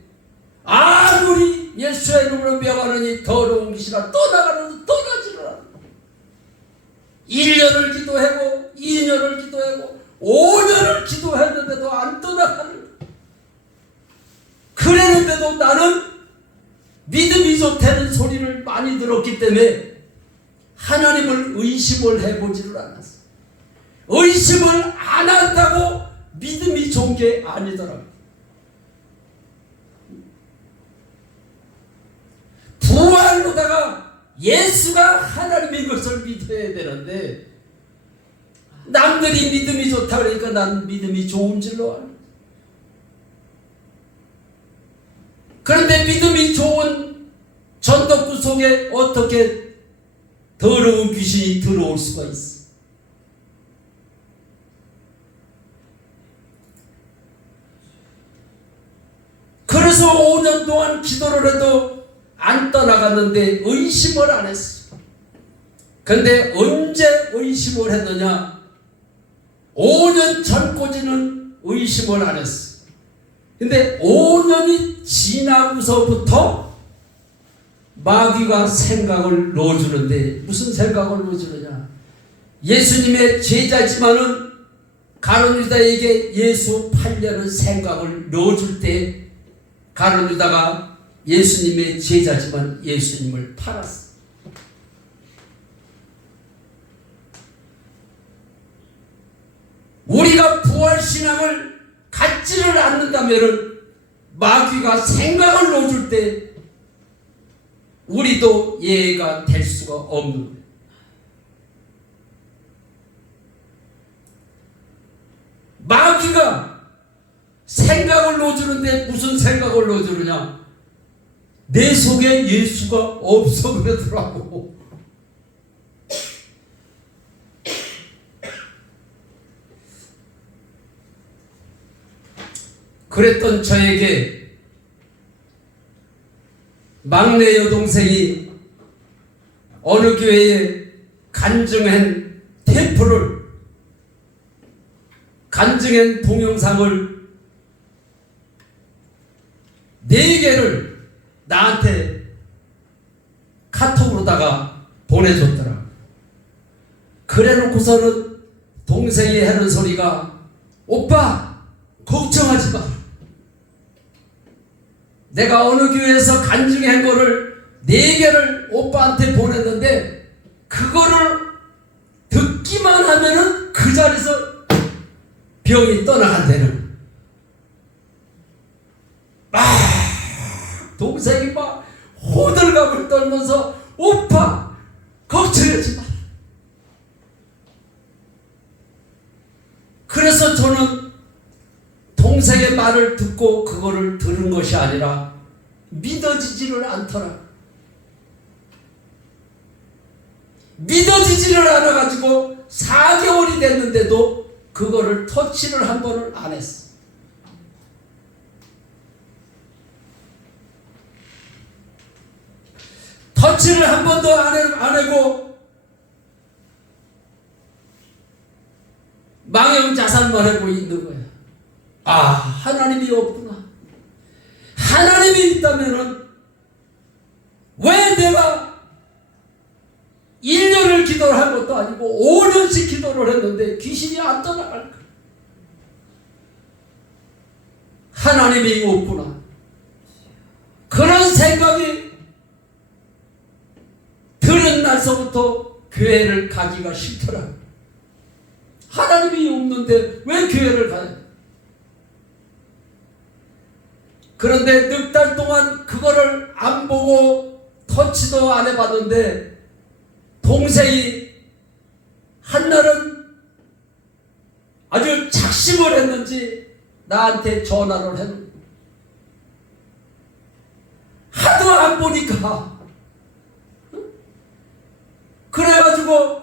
아무리 예수의 이름으로 명하느니 더러운 귀신아 떠나가는 떠나지를 않아. 1년을 기도하고 2년을 기도하고 5년을 기도했는데도 안 떠나가는 거야. 그랬는데도 나는 믿음이 좋다는 소리를 많이 들었기 때문에 하나님을 의심을 해보지를 않았어. 의심을 안 한다고 믿음이 좋은 게 아니더라고. 부활로다가 예수가 하나님인 것을 믿어야 되는데 남들이 믿음이 좋다 그러니까 난 믿음이 좋은 줄로 알아. 그런데 믿음이 좋은 전덕구 속에 어떻게 더러운 귀신이 들어올 수가 있어? 그래서 5년 동안 기도를 해도 안 떠나갔는데 의심을 안 했어. 근데 언제 의심을 했느냐? 5년 전까지는 의심을 안 했어. 근데 5년이 지나고서부터 마귀가 생각을 넣어주는데 무슨 생각을 넣어주느냐? 예수님의 제자지만은 가룟 유다에게 예수 팔려는 생각을 넣어줄 때 가룟 유다가 예수님의 제자지만 예수님을 팔았어. 우리가 부활신앙을 갖지를 않는다면 마귀가 생각을 넣어줄 때 우리도 예가 될 수가 없는 거예요. 마귀가 생각을 넣어주는데 무슨 생각을 넣어주느냐? 내 속에 예수가 없어 그러더라고. 그랬던 저에게 막내 여동생이 어느 교회에 간증한 테이프를, 간증한 동영상을 4개를 나한테 카톡으로다가 보내줬더라. 그래 놓고서는 동생이 하는 소리가, 오빠 걱정하지 마. 내가 어느 교회에서 간증한 거를 4개를 오빠한테 보냈는데 그거를 듣기만 하면은 그 자리에서 병이 떠나간다는. 동생이 막 호들갑을 떨면서 오빠 걱정하지 마. 그래서 저는 동생의 말을 듣고 그거를 들은 것이 아니라 믿어지지를 않더라. 믿어지지를 않아가지고 4개월이 됐는데도 그거를 터치를 한 번을 안 했어. 터치를 한 번도 안 하고 망형자살만 하고 있는 거야. 아, 하나님이 없구나. 하나님이 있다면은 왜 내가 1년을 기도를 한 것도 아니고 5년씩 기도를 했는데 귀신이 안 떠나갈까? 하나님이 없구나. 그런 생각이 들은 날서부터 교회를 가기가 싫더라. 하나님이 없는데 왜 교회를 가요? 그런데 넉 달 동안 그거를 안 보고 터치도 안 해봤는데 동생이 한날은 아주 작심을 했는지 나한테 전화를 했는데 하도 안 보니까 그래가지고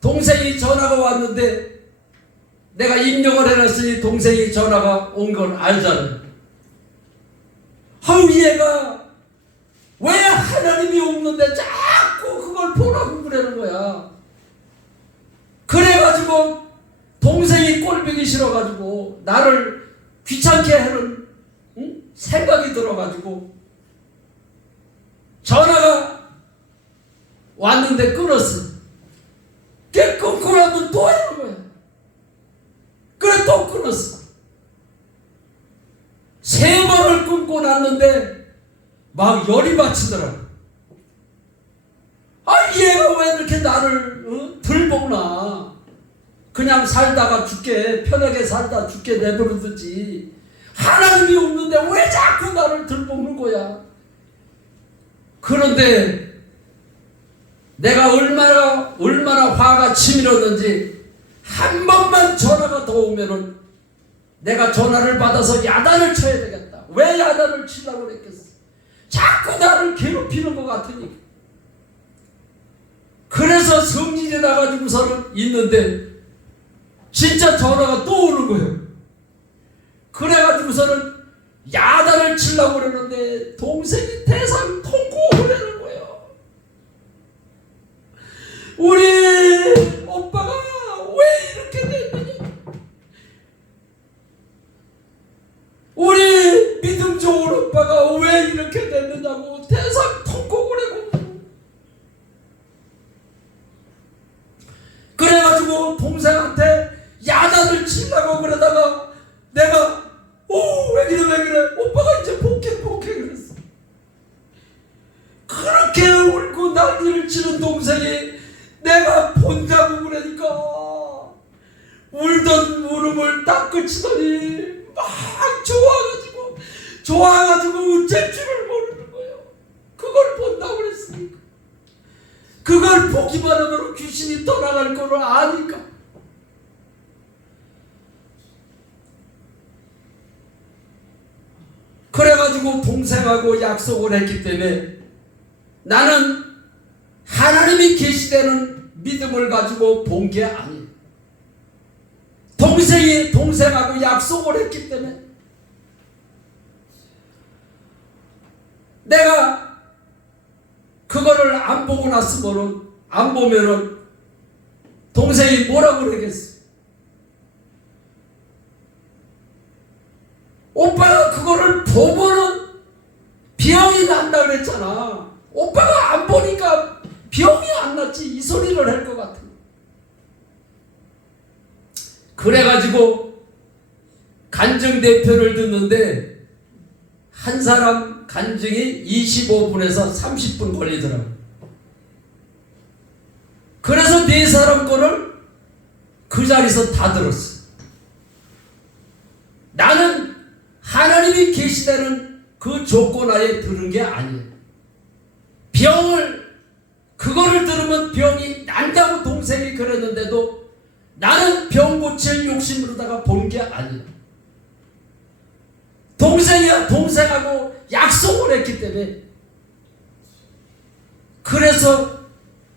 동생이 전화가 왔는데 내가 입력을 해놨으니 동생이 전화가 온 걸 알잖아요. 아우, 얘가 왜 하나님이 없는데 자꾸 그걸 보라고 그러는 거야. 그래가지고 동생이 꼴보기 싫어가지고 나를 귀찮게 하는 생각이 들어가지고 전화가 왔는데 끊었어. 걔 끊고 나면 또 하는 거야. 그래 또 끊었어. 3번을 끊고 났는데 막 열이 받치더라고. 아, 얘가 왜 이렇게 나를 들볶나. 그냥 살다가 죽게, 편하게 살다 죽게 내버려두지. 하나님이 없는데 왜 자꾸 나를 들볶는 거야. 그런데 내가 얼마나 화가 치밀었는지 한 번만 전화가 더 오면은 내가 전화를 받아서 야단을 쳐야 되겠다. 왜 야단을 치려고 그랬겠어? 자꾸 나를 괴롭히는 것 같으니까. 그래서 성질이 나가지고서는 있는데 진짜 전화가 또 오는 거예요. 그래가지고서는 야단을 치려고 그러는데 동생이 대상 통곡을 하는 거예요. 우리 오빠가 왜 이렇게 됐느냐. 우리 믿음 좋은 오빠가 왜 이렇게 됐느냐고 대상 통곡을 하고. 그래가지고 동생한테 야단을 치려고 그러다가 내가 왜 그래 오빠가 이제 복해 그랬어. 그렇게 울고 난리를 치는 동생이 내가 본다고 그러니까 울던 울음을 딱 그치더니 막 좋아가지고 어쩔 줄을 모르는 거예요. 그걸 본다고 그랬으니까. 그걸 보기만 하면 귀신이 떠나갈 거를 아니까. 그래가지고 동생하고 약속을 했기 때문에 나는 하나님이 계시다는 믿음을 가지고 본 게 아니에요. 동생하고 약속을 했기 때문에 내가 그거를 안 보고 안 보면은 동생이 뭐라고 그러겠어? 오빠가 그거를 보면은 병이 난다 그랬잖아. 오빠가 안 보니까 병이 안 났지 이 소리를 할 것 같아. 그래가지고 간증 대표를 듣는데 한 사람 간증이 25분에서 30분 걸리더라고. 그래서 4사람 거를 그 자리에서 다 들었어. 나는 하나님이 계시다는 그 조건 하에 들은 게 아니에요. 그거를 들으면 병이 난다고 동생이 그랬는데도 나는 병 고칠 욕심으로다가 본 게 아니에요. 동생하고 약속을 했기 때문에. 그래서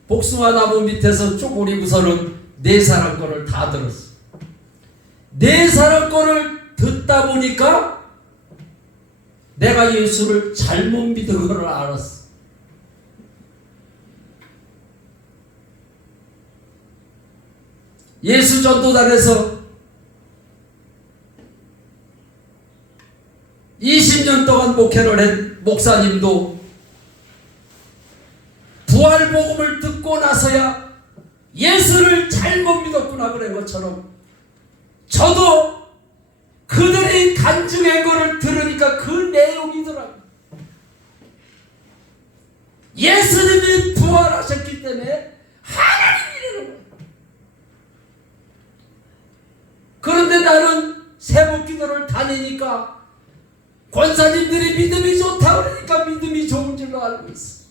복숭아 나무 밑에서 쪼그리고서는 4사람 거를 다 들었어. 4사람 거를 듣다 보니까 내가 예수를 잘못 믿은 걸 알았어. 예수 전도단에서 20년 동안 목회를 한 목사님도 부활복음을 듣고 나서야 예수를 잘못 믿었구나 그런 것처럼 저도 그들이 간증한 거를 들으니까 그 내용이더라고요. 예수님이 부활하셨기 때문에 하나님이라는 거예요. 그런데 나는 새벽기도를 다니니까 권사님들이 믿음이 좋다 그러니까 믿음이 좋은 줄로 알고 있어.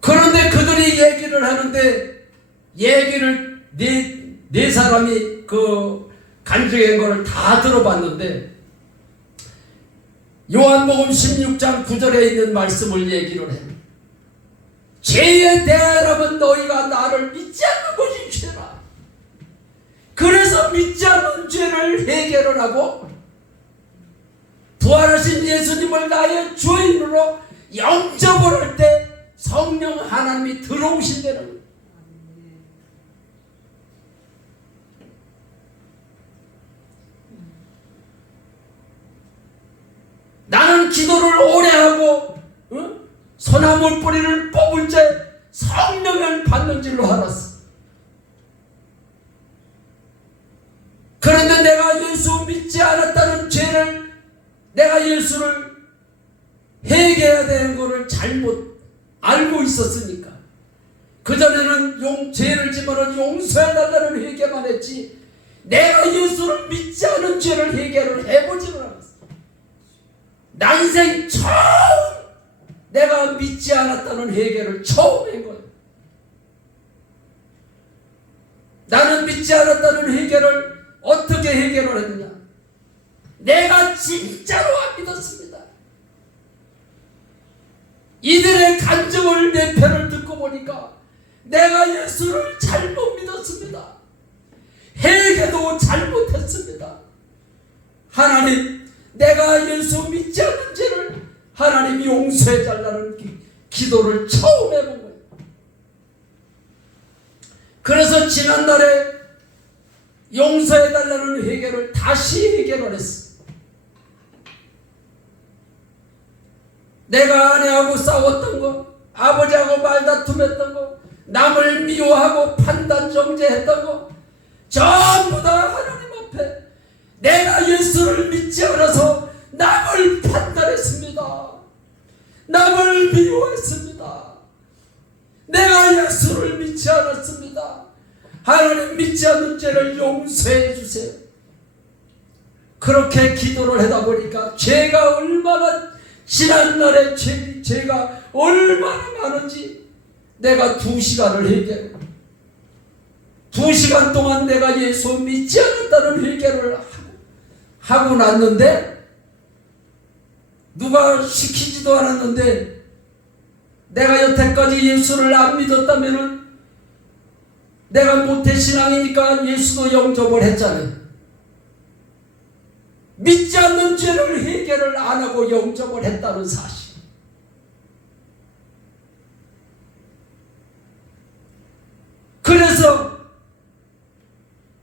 그런데 그들이 얘기를 하는데 얘기를 네 사람이 그 간증한 거를 다 들어봤는데 요한복음 16장 9절에 있는 말씀을 얘기를 해. 죄의 대라면 너희가 나를 믿지 않는 것이 죄라. 그래서 믿지 않는 죄를 해결을 하고 부활하신 예수님을 나의 주인으로 영접을 할 때 성령 하나님이 들어오신다는 거예요. 기도를 오래 하고 소나무 뿌리를 뽑을 때 성령을 받는 줄로 알았어. 그런데 내가 예수 믿지 않았다는 죄를, 내가 예수를 회개해야 되는 것을 잘못 알고 있었으니까 그전에는 죄를 지면은 용서해달라는 회개만 했지 내가 예수를 믿지 않은 죄를 회개를 해보지는 않았어. 난생 처음 내가 믿지 않았다는 회개를 처음 한 거야. 나는 믿지 않았다는 회개를 어떻게 해결을 했느냐? 내가 진짜로 안 믿었습니다. 이들의 간증을 내 편을 듣고 보니까 내가 예수를 잘못 믿었습니다. 회개도 잘못했습니다. 하나님, 내가 예수 믿지 않는 죄를 하나님이 용서해 달라는 기도를 처음 해본 거예요. 그래서 지난날에 용서해 달라는 회개를 다시 회개를 했어. 내가 아내하고 싸웠던 거, 아버지하고 말다툼했던 거, 남을 미워하고 판단 정죄했던 거 전부 다 하나님 앞에 내가 예수를 믿지 않아서 남을 판단했습니다. 남을 미워했습니다. 내가 예수를 믿지 않았습니다. 하나님, 믿지 않는 죄를 용서해 주세요. 그렇게 기도를 하다 보니까 죄가 얼마나, 지난날의 죄가 얼마나 많은지 내가 2시간을 회개를, 2시간 동안 내가 예수 믿지 않았다는 회개를 하고 났는데, 누가 시키지도 않았는데 내가 여태까지 예수를 안 믿었다면은 내가 모태신앙이니까 예수도 영접을 했잖아요. 믿지 않는 죄를 회개를 안 하고 영접을 했다는 사실. 그래서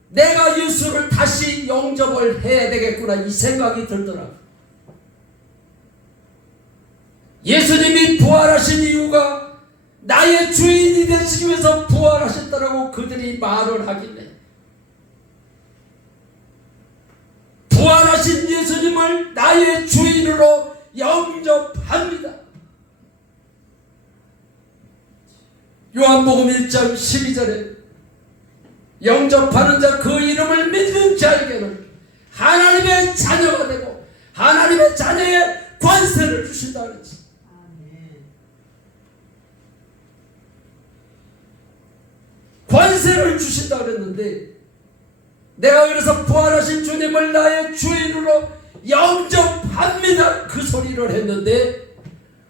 내가 예수를 다시 영접을 해야 되겠구나 이 생각이 들더라고요. 예수님이 부활하신 이유가 나의 주인이 되시기 위해서 부활하셨다라고 그들이 말을 하길래 부활하신 예수님을 나의 주인으로 영접합니다. 요한복음 1장 12절에 영접하는 자 그 이름을 믿는 자에게는 하나님의 자녀가 되고 하나님의 자녀의 권세를 주신다 그랬지. 권세를 주신다 그랬는데 내가 그래서 부활하신 주님을 나의 주인으로 영접합니다 그 소리를 했는데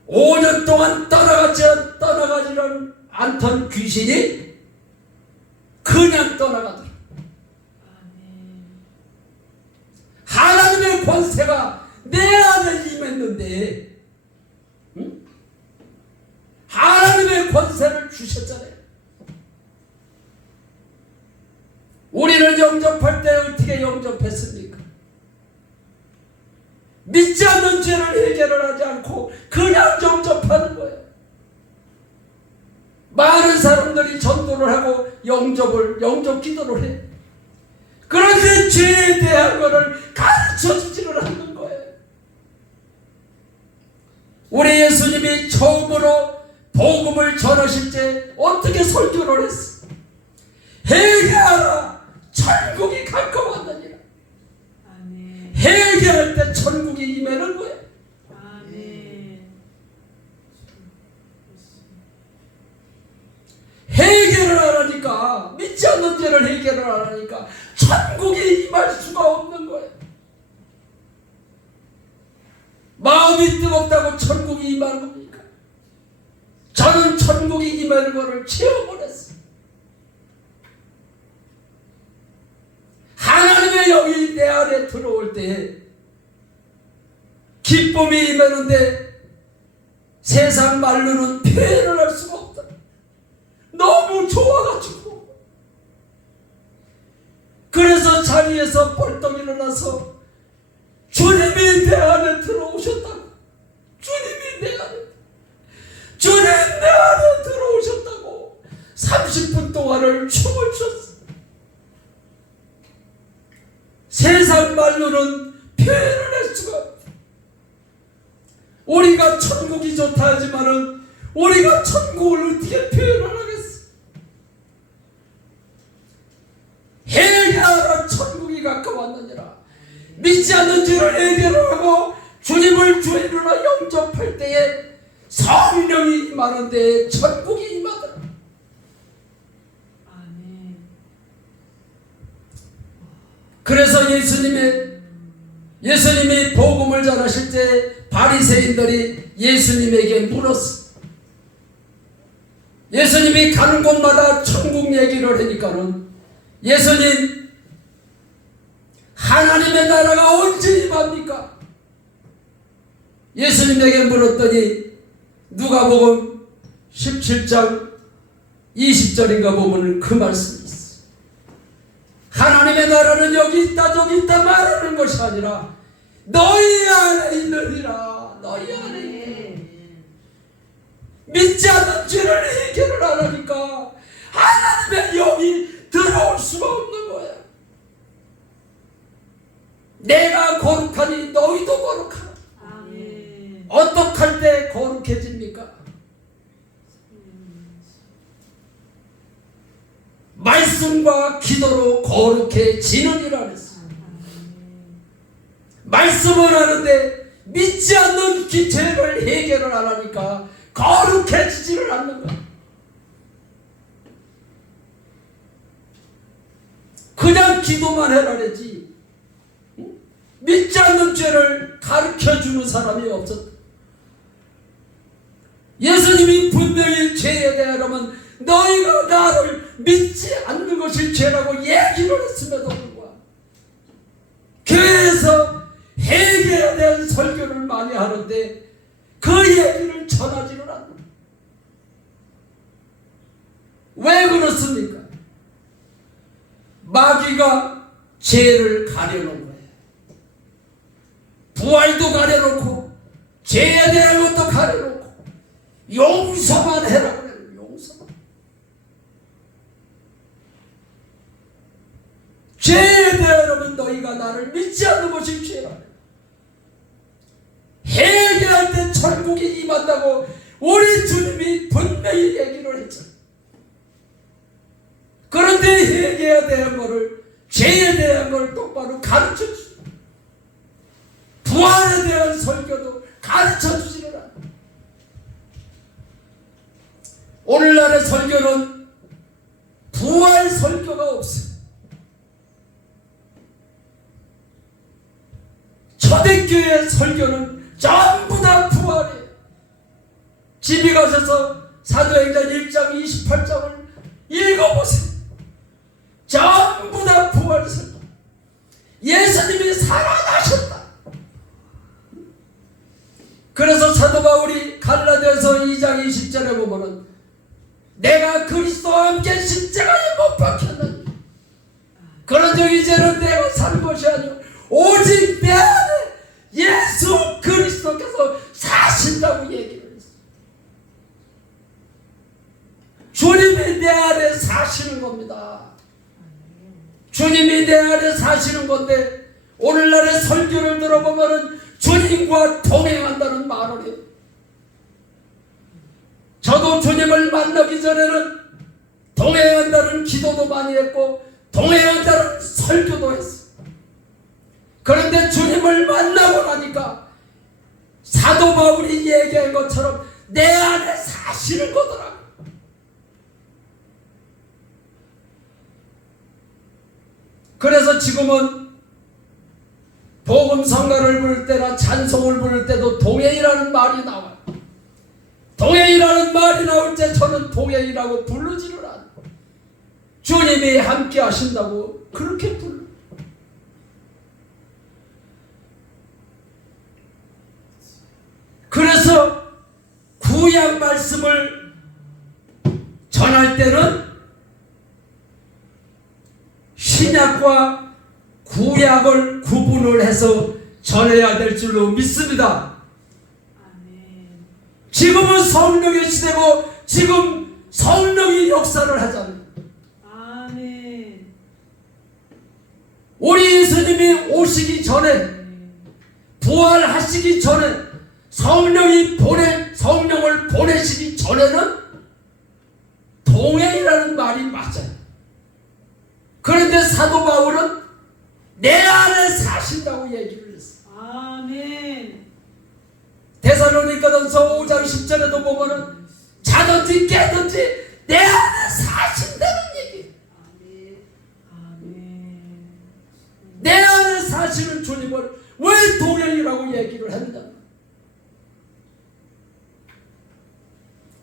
5년 동안 떠나가지는 않던 귀신이 그냥 떠나가더라. 하나님의 권세가 내 안에 임했는데 하나님의 권세를 주셨잖아요. 우리는 영접할 때 어떻게 영접했습니까? 믿지 않는 죄를 해결을 하지 않고 그냥 영접하는 거예요. 많은 사람들이 전도를 하고 영접 기도를 해. 그런데 죄에 대한 것을 가르쳐 주지를 않는 거예요. 우리 예수님이 처음으로 복음을 전하실 때 어떻게 설교를 했어? 회개하라, 천국이 가까웠느니라. 아멘. 회개할 때 천국이 임하는 거예요. 아멘. 회개를 안 하니까, 믿지 않는 죄를 회개를 안 하니까 천국이 임할 수가 없는 거예요. 마음이 뜨겁다고 천국이 임하는 겁니까? 저는 천국이 임하는 것을 체험을 했어요. 하나님의 영이 내 안에 들어올 때 기쁨이 임하는데 세상 말로는 표현을 할 수가 없다. 너무 좋아가지고 그래서 자리에서 벌떡 일어나서 주님이 내 안에 들어오셨다고 30분 동안을 춤을 췄어. 세상 말로는 표현을 할 수가 없다. 우리가 천국이 좋다 하지만은 우리가 천국을 어떻게 표현을 하겠어? 회개하라 천국이 가까웠느니라. 믿지 않는 죄를 회개를 하고 주님을 주인으로 영접할 때에 성령이 임하는 데에 천국이 임하더라. 아멘. 그래서 예수님이 복음을 전하실 때 바리새인들이 예수님에게 물었어. 예수님이 가는 곳마다 천국 얘기를 하니까는 예수님, 하나님의 나라가 언제 임합니까? 예수님에게 물었더니 누가복음 17장 20절인가 보면 그 말씀이 있어. 하나님의 나라는 여기 있다 저기 있다 말하는 것이 아니라 너희 안에 있느니라. 너희 안에 있느니라. 믿지 않는 죄를 해결을 안 하니까 하나님의 영이 들어올 수가 없는 거야. 내가 거룩하니 너희도 거룩하라. 아멘. 어떻게 할 때 거룩해집니까? 말씀과 기도로 거룩해지느니라 그랬어. 말씀을 하는데 믿지 않는 죄를 해결을 안 하니까 거룩해지지를 않는 거야. 그냥 기도만 해라 그러지. 믿지 않는 죄를 가르쳐주는 사람이 없었다. 예수님이 분명히 죄에 대하여는 너희가 나를 믿지 않는 것이 죄라고 얘기를 했음에도 불구하고 교회에서 회개에 대한 설교를 많이 하는데 그 얘기를 전하지를 않는. 왜 그렇습니까? 마귀가 죄를 가려놓은 거예요. 부활도 가려놓고 죄에 대한 것도 가려놓고 용서만 해라 그래요. 용서만. 죄에 대하여는 너희가 나를 믿지 않는 것이 죄라. 회개할 때 천국이 임한다고 우리 주님이 분명히 얘기를 했죠. 그런데 회개에 대한 것을, 죄에 대한 걸 똑바로 가르쳐 주시고 부활에 대한 설교도 가르쳐 주시는 않아요. 오늘날의 설교는 부활 설교가 없어요. 초대교회 설교는 전부 다 부활이에요. 집에 가셔서 사도행전 1장 28장을 읽어보세요. 전부 다 부활 설교. 예수님이 살아나셨다. 그래서 사도 바울이 갈라디아서 2장 20절에 보면은 내가 그리스도와 함께 십자가에 못 박혔느니 그런즉 이제는 내가 사는 것이 아니오 오직 내 안에 예수 그리스도께서 사신다고 얘기를 했어요. 주님이 내 안에 사시는 겁니다. 주님이 내 안에 사시는 건데 오늘날의 설교를 들어보면은 주님과 동행한다는 말을 해요. 저도 주님을 만나기 전에는 동행한다는 기도도 많이 했고 동행한다는 설교도 했어요. 그런데 주님을 만나고 나니까 사도 바울이 얘기한 것처럼 내 안에 사시는 거더라고요. 그래서 지금은 복음 성가를 부를 때나 찬송을 부를 때도 동행이라는 말이 나와요. 동행이라는 말이 나올 때 저는 동행이라고 부르지를 않아요. 주님이 함께 하신다고 그렇게 불러요. 그래서 구약 말씀을 전할 때는 신약과 구약을 구분을 해서 전해야 될 줄로 믿습니다. 지금은 성령의 시대고 지금 성령이 역사를 하잖아요. 아멘. 우리 예수님이 오시기 전에, 부활하시기 전에, 성령을 보내시기 전에는 동행이라는 말이 맞아요. 그런데 사도 바울은 내 안에 사신다고 얘기를 했어요. 아멘. 데살로니가전서 5장 10절에도 보면은 자든지 깨든지 내 안에 사신다는 얘기. 아멘. 내 안에 사시는 주님을 왜 동행이라고 얘기를 했냐?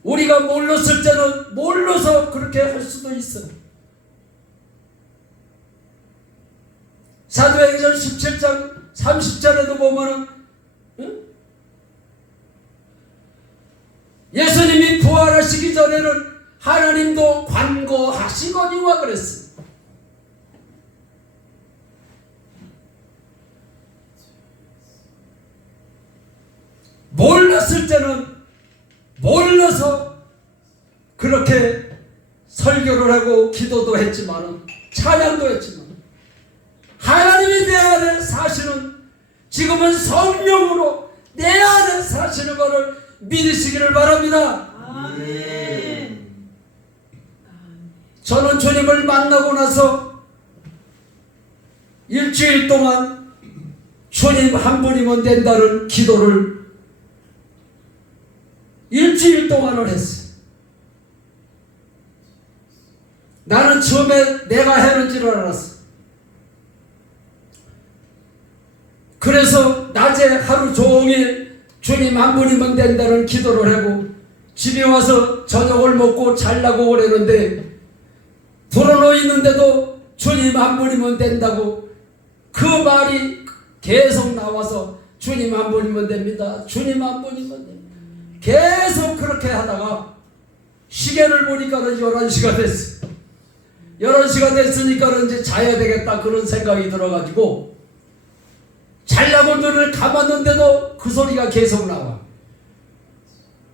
우리가 몰랐을 때는 몰라서 그렇게 할 수도 있어요. 사도행전 17장 30절에도 보면은 예수님이 부활하시기 전에는 하나님도 관고하시거니와 그랬습니다. 몰랐을 때는 몰라서 그렇게 설교를 하고 기도도 했지만 찬양도 했지만 하나님이 내 안에 사시는 지금은 성령으로 내 안에 사시는 것을 믿으시기를 바랍니다. 아멘. 저는 주님을 만나고 나서 일주일 동안 주님 한 분이면 된다는 기도를 일주일 동안을 했어요. 나는 처음에 내가 하는 줄 알았어. 그래서 낮에 하루 종일 주님 한 분이면 된다는 기도를 하고 집에 와서 저녁을 먹고 자려고 그러는데 들어놓여 있는데도 주님 한 분이면 된다고 그 말이 계속 나와서 주님 한 분이면 됩니다. 주님 한 분이면 됩니다. 계속 그렇게 하다가 시계를 보니까는 11시가 됐어요. 11시가 됐으니까 이제 자야 되겠다 그런 생각이 들어가지고 자려고 눈을 감았는데도 그 소리가 계속 나와.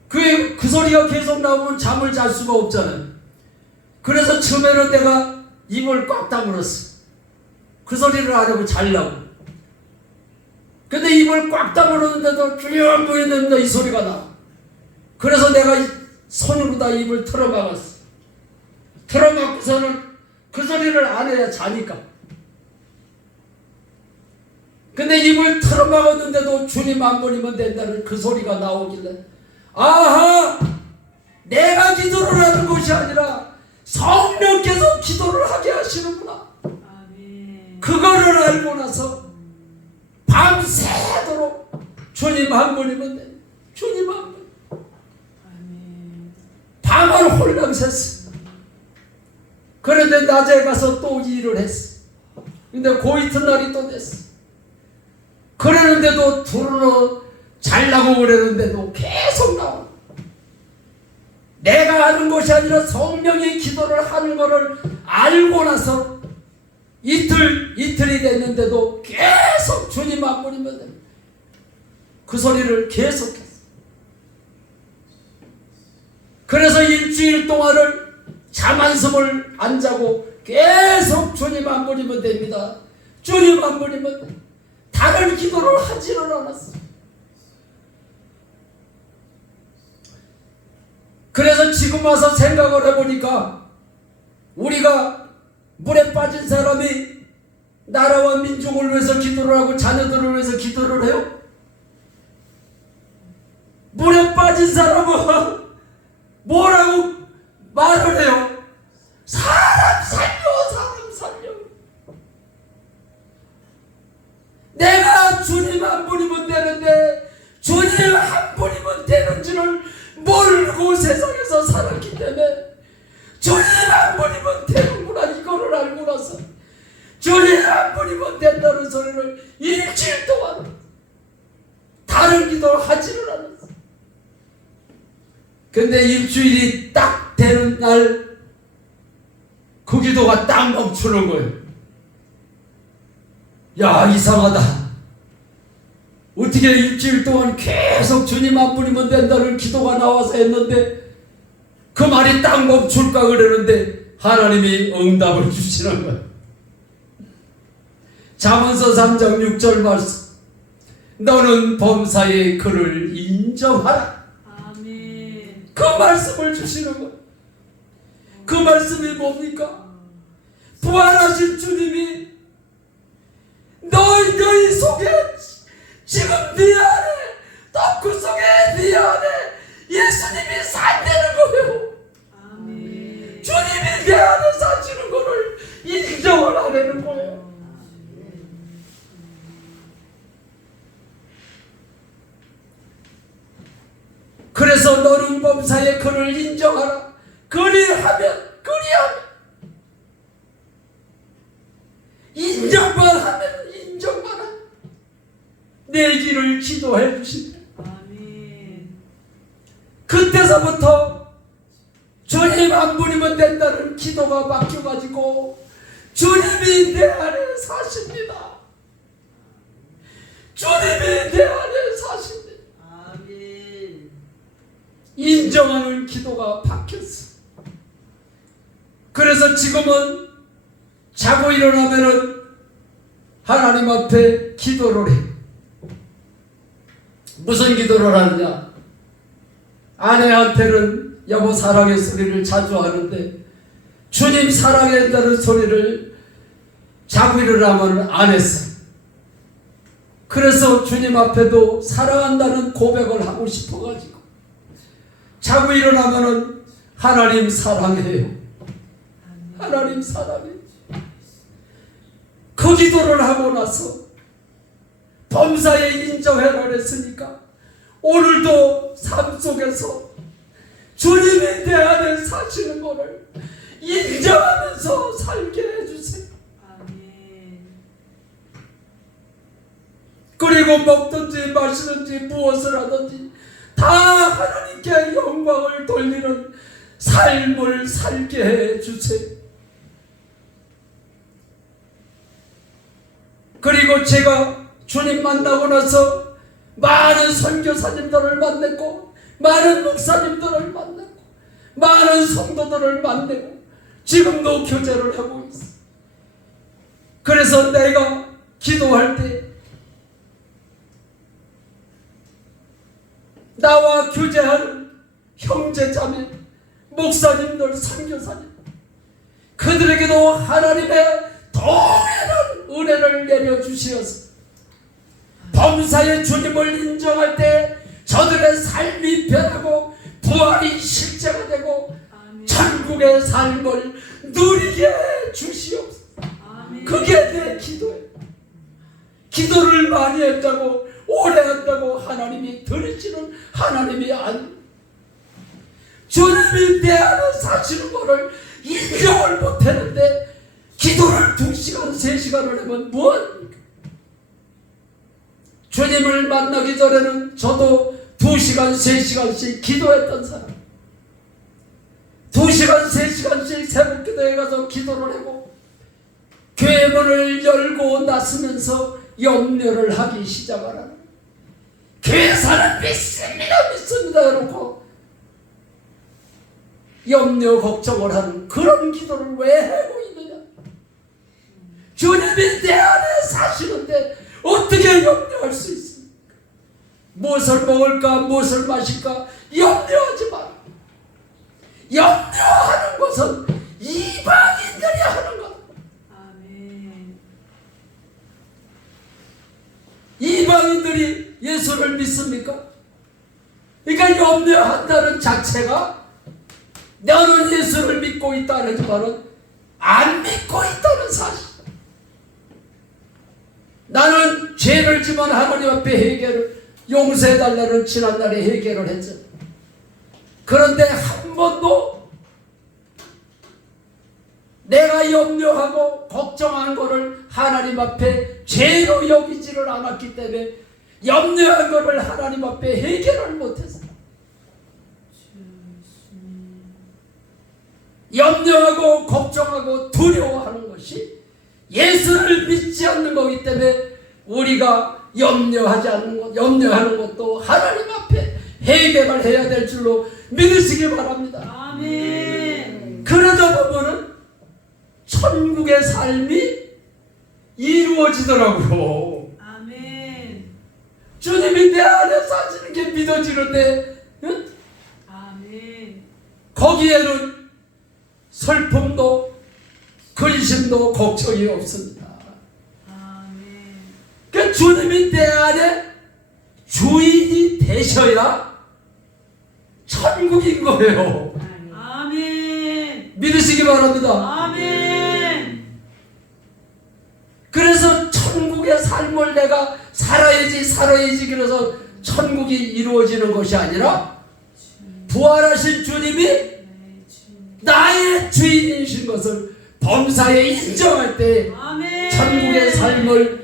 그 소리가 계속 나오면 잠을 잘 수가 없잖아요. 그래서 처음에는 내가 입을 꽉 다물었어. 그 소리를 안 하고 자려고. 근데 입을 꽉 다물었는데도 주여 안 보이는데 이 소리가 나. 그래서 내가 손으로 다 입을 틀어막았어. 틀어막고서는 그 소리를 안 해야 자니까. 근데 입을 틀어막았는데도 주님 한 분이면 된다는 그 소리가 나오길래 아하! 내가 기도를 하는 것이 아니라 성령께서 기도를 하게 하시는구나. 아멘. 그거를 알고 나서 밤새도록 주님 한 분이면 돼. 주님 한 분. 아멘. 밤을 홀랑 샜어. 그런데 낮에 가서 또 일을 했어. 근데 그 이튿날이 또 됐어. 그러는데도 둘러 잘라고 그러는데도 계속 나와. 내가 하는 것이 아니라 성령이 기도를 하는 것을 알고 나서 이틀이 됐는데도 계속 주님 한 분이면 됩니다. 그 소리를 계속했어. 그래서 일주일 동안을 잠 한숨을 안 자고 계속 주님 한 분이면 됩니다. 주님 한 분이면 됩니다. 다른 기도를 하지는 않았어. 그래서 지금 와서 생각을 해보니까 우리가 물에 빠진 사람이 나라와 민족을 위해서 기도를 하고 자녀들을 위해서 기도를 해요? 물에 빠진 사람은 뭐라고 말을 해요? 사람 살려, 사람 살려. 내가 주님 한 분이면 되는데 주님 한 분이면 되는지를 모르고 세상에서 살았기 때문에 주님 한 분이면 되는구나 이거를 알고 나서 주님 한 분이면 된다는 소리를 일주일 동안 다른 기도를 하지를 않았어. 근데 일주일이 딱 되는 날 그 기도가 딱 멈추는 거예요. 야, 이상하다. 어떻게 일주일 동안 계속 주님 한 분이면 된다는 기도가 나와서 했는데 그 그 말이 딱 멈출까 그러는데 하나님이 응답을 주시는 거예요. 잠언서 3장 6절 말씀. 너는 범사의 그를 인정하라. 아멘. 그 말씀을 주시는 거예요. 그 말씀이 뭡니까? 부활하신 주님이 너희 속에 지금 네 안에 또 그 속에 네 안에 예수님이 산다는 거예요. 아멘. 주님이 내 안에 사시는 거를 인정을 하려는 거예요. 그래서 너는 범사에 그를 인정하라. 그리하면 인정만 하면 인정만 하면 내 길을 기도해 주십니다. 아멘. 그때서부터 주님 한 분이면 된다는 기도가 바뀌어가지고 주님이 내 안에 사십니다. 주님이 내 안에 사십니다. 아멘. 인정하는 기도가 바뀌었어. 그래서 지금은 자고 일어나면은 하나님 앞에 기도를 해. 무슨 기도를 하느냐? 아내한테는 여보 사랑의 소리를 자주 하는데 주님 사랑한다는 소리를 자고 일어나면 안 했어. 그래서 주님 앞에도 사랑한다는 고백을 하고 싶어가지고 자고 일어나면은 하나님 사랑해요. 하나님 사랑해요. 그 기도를 하고 나서 범사에 인정해라 그랬으니까 오늘도 삶 속에서 주님이 내 안에 사시는 것을 인정하면서 살게 해주세요. 아멘. 그리고 먹든지 마시든지 무엇을 하든지 다 하나님께 영광을 돌리는 삶을 살게 해주세요. 그리고 제가 주님 만나고 나서 많은 선교사님들을 만났고 많은 목사님들을 만났고 많은 성도들을 만나고 지금도 교제를 하고 있어. 그래서 내가 기도할 때 나와 교제하는 형제자매 목사님들 선교사님 그들에게도 하나님의 동일한 은혜를 내려주시어서 범사의 주님을 인정할 때 저들의 삶이 변하고 부활이 실제가 되고 아멘. 천국의 삶을 누리게 주시옵소서. 아멘. 그게 내 기도예요. 기도를 많이 했다고 오래 한다고 하나님이 들으시는 하나님이 아니에요. 주님이 내 안에 사시는 것을 인정을 못했는데 기도를 2시간 3시간을 하면 뭐합니까? 주님을 만나기 전에는 저도 2시간 3시간씩 기도했던 사람, 2시간 3시간씩 새벽기도에 가서 기도를 하고 교회 문을 열고 나서면서 염려를 하기 시작하라는 교회사는 믿습니다 이러고 염려 걱정을 하는 그런 기도를 왜 하고 있느냐? 주님이 내 안에 사시는데 어떻게 염려할 수 있습니까? 무엇을 먹을까 무엇을 마실까 염려하지 마라. 염려하는 것은 이방인들이 하는 것. 아멘. 이방인들이 예수를 믿습니까? 그러니까 염려한다는 자체가 너는 예수를 믿고 있다는 말은 안 믿고 있다는 사실. 나는 죄를 지면 하나님 앞에 해결을 용서해달라는 지난날에 해결을 했죠. 그런데 한 번도 내가 염려하고 걱정한 것을 하나님 앞에 죄로 여기지를 않았기 때문에 염려한 것을 하나님 앞에 해결을 못했어요. 염려하고 걱정하고 두려워하는 것이 예수를 믿지 않는 거기 때문에 우리가 염려하는 것도 하나님 앞에 해결을 해야 될 줄로 믿으시기 바랍니다. 아멘. 그러다 보면은 천국의 삶이 이루어지더라고요. 아멘. 주님이 내 안에 사시는 게 믿어지는데, 응? 아멘. 거기에는 슬픔도 근심도 걱정이 없습니다. 아멘. 그러니까 주님이 내 안에 주인이 되셔야 천국인 거예요. 아멘. 믿으시기 바랍니다. 아멘. 그래서 천국의 삶을 내가 살아야지 그래서 천국이 이루어지는 것이 아니라 부활하신 주님이 나의 주인이신 것을 범사에 인정할 때 아멘. 천국의 삶을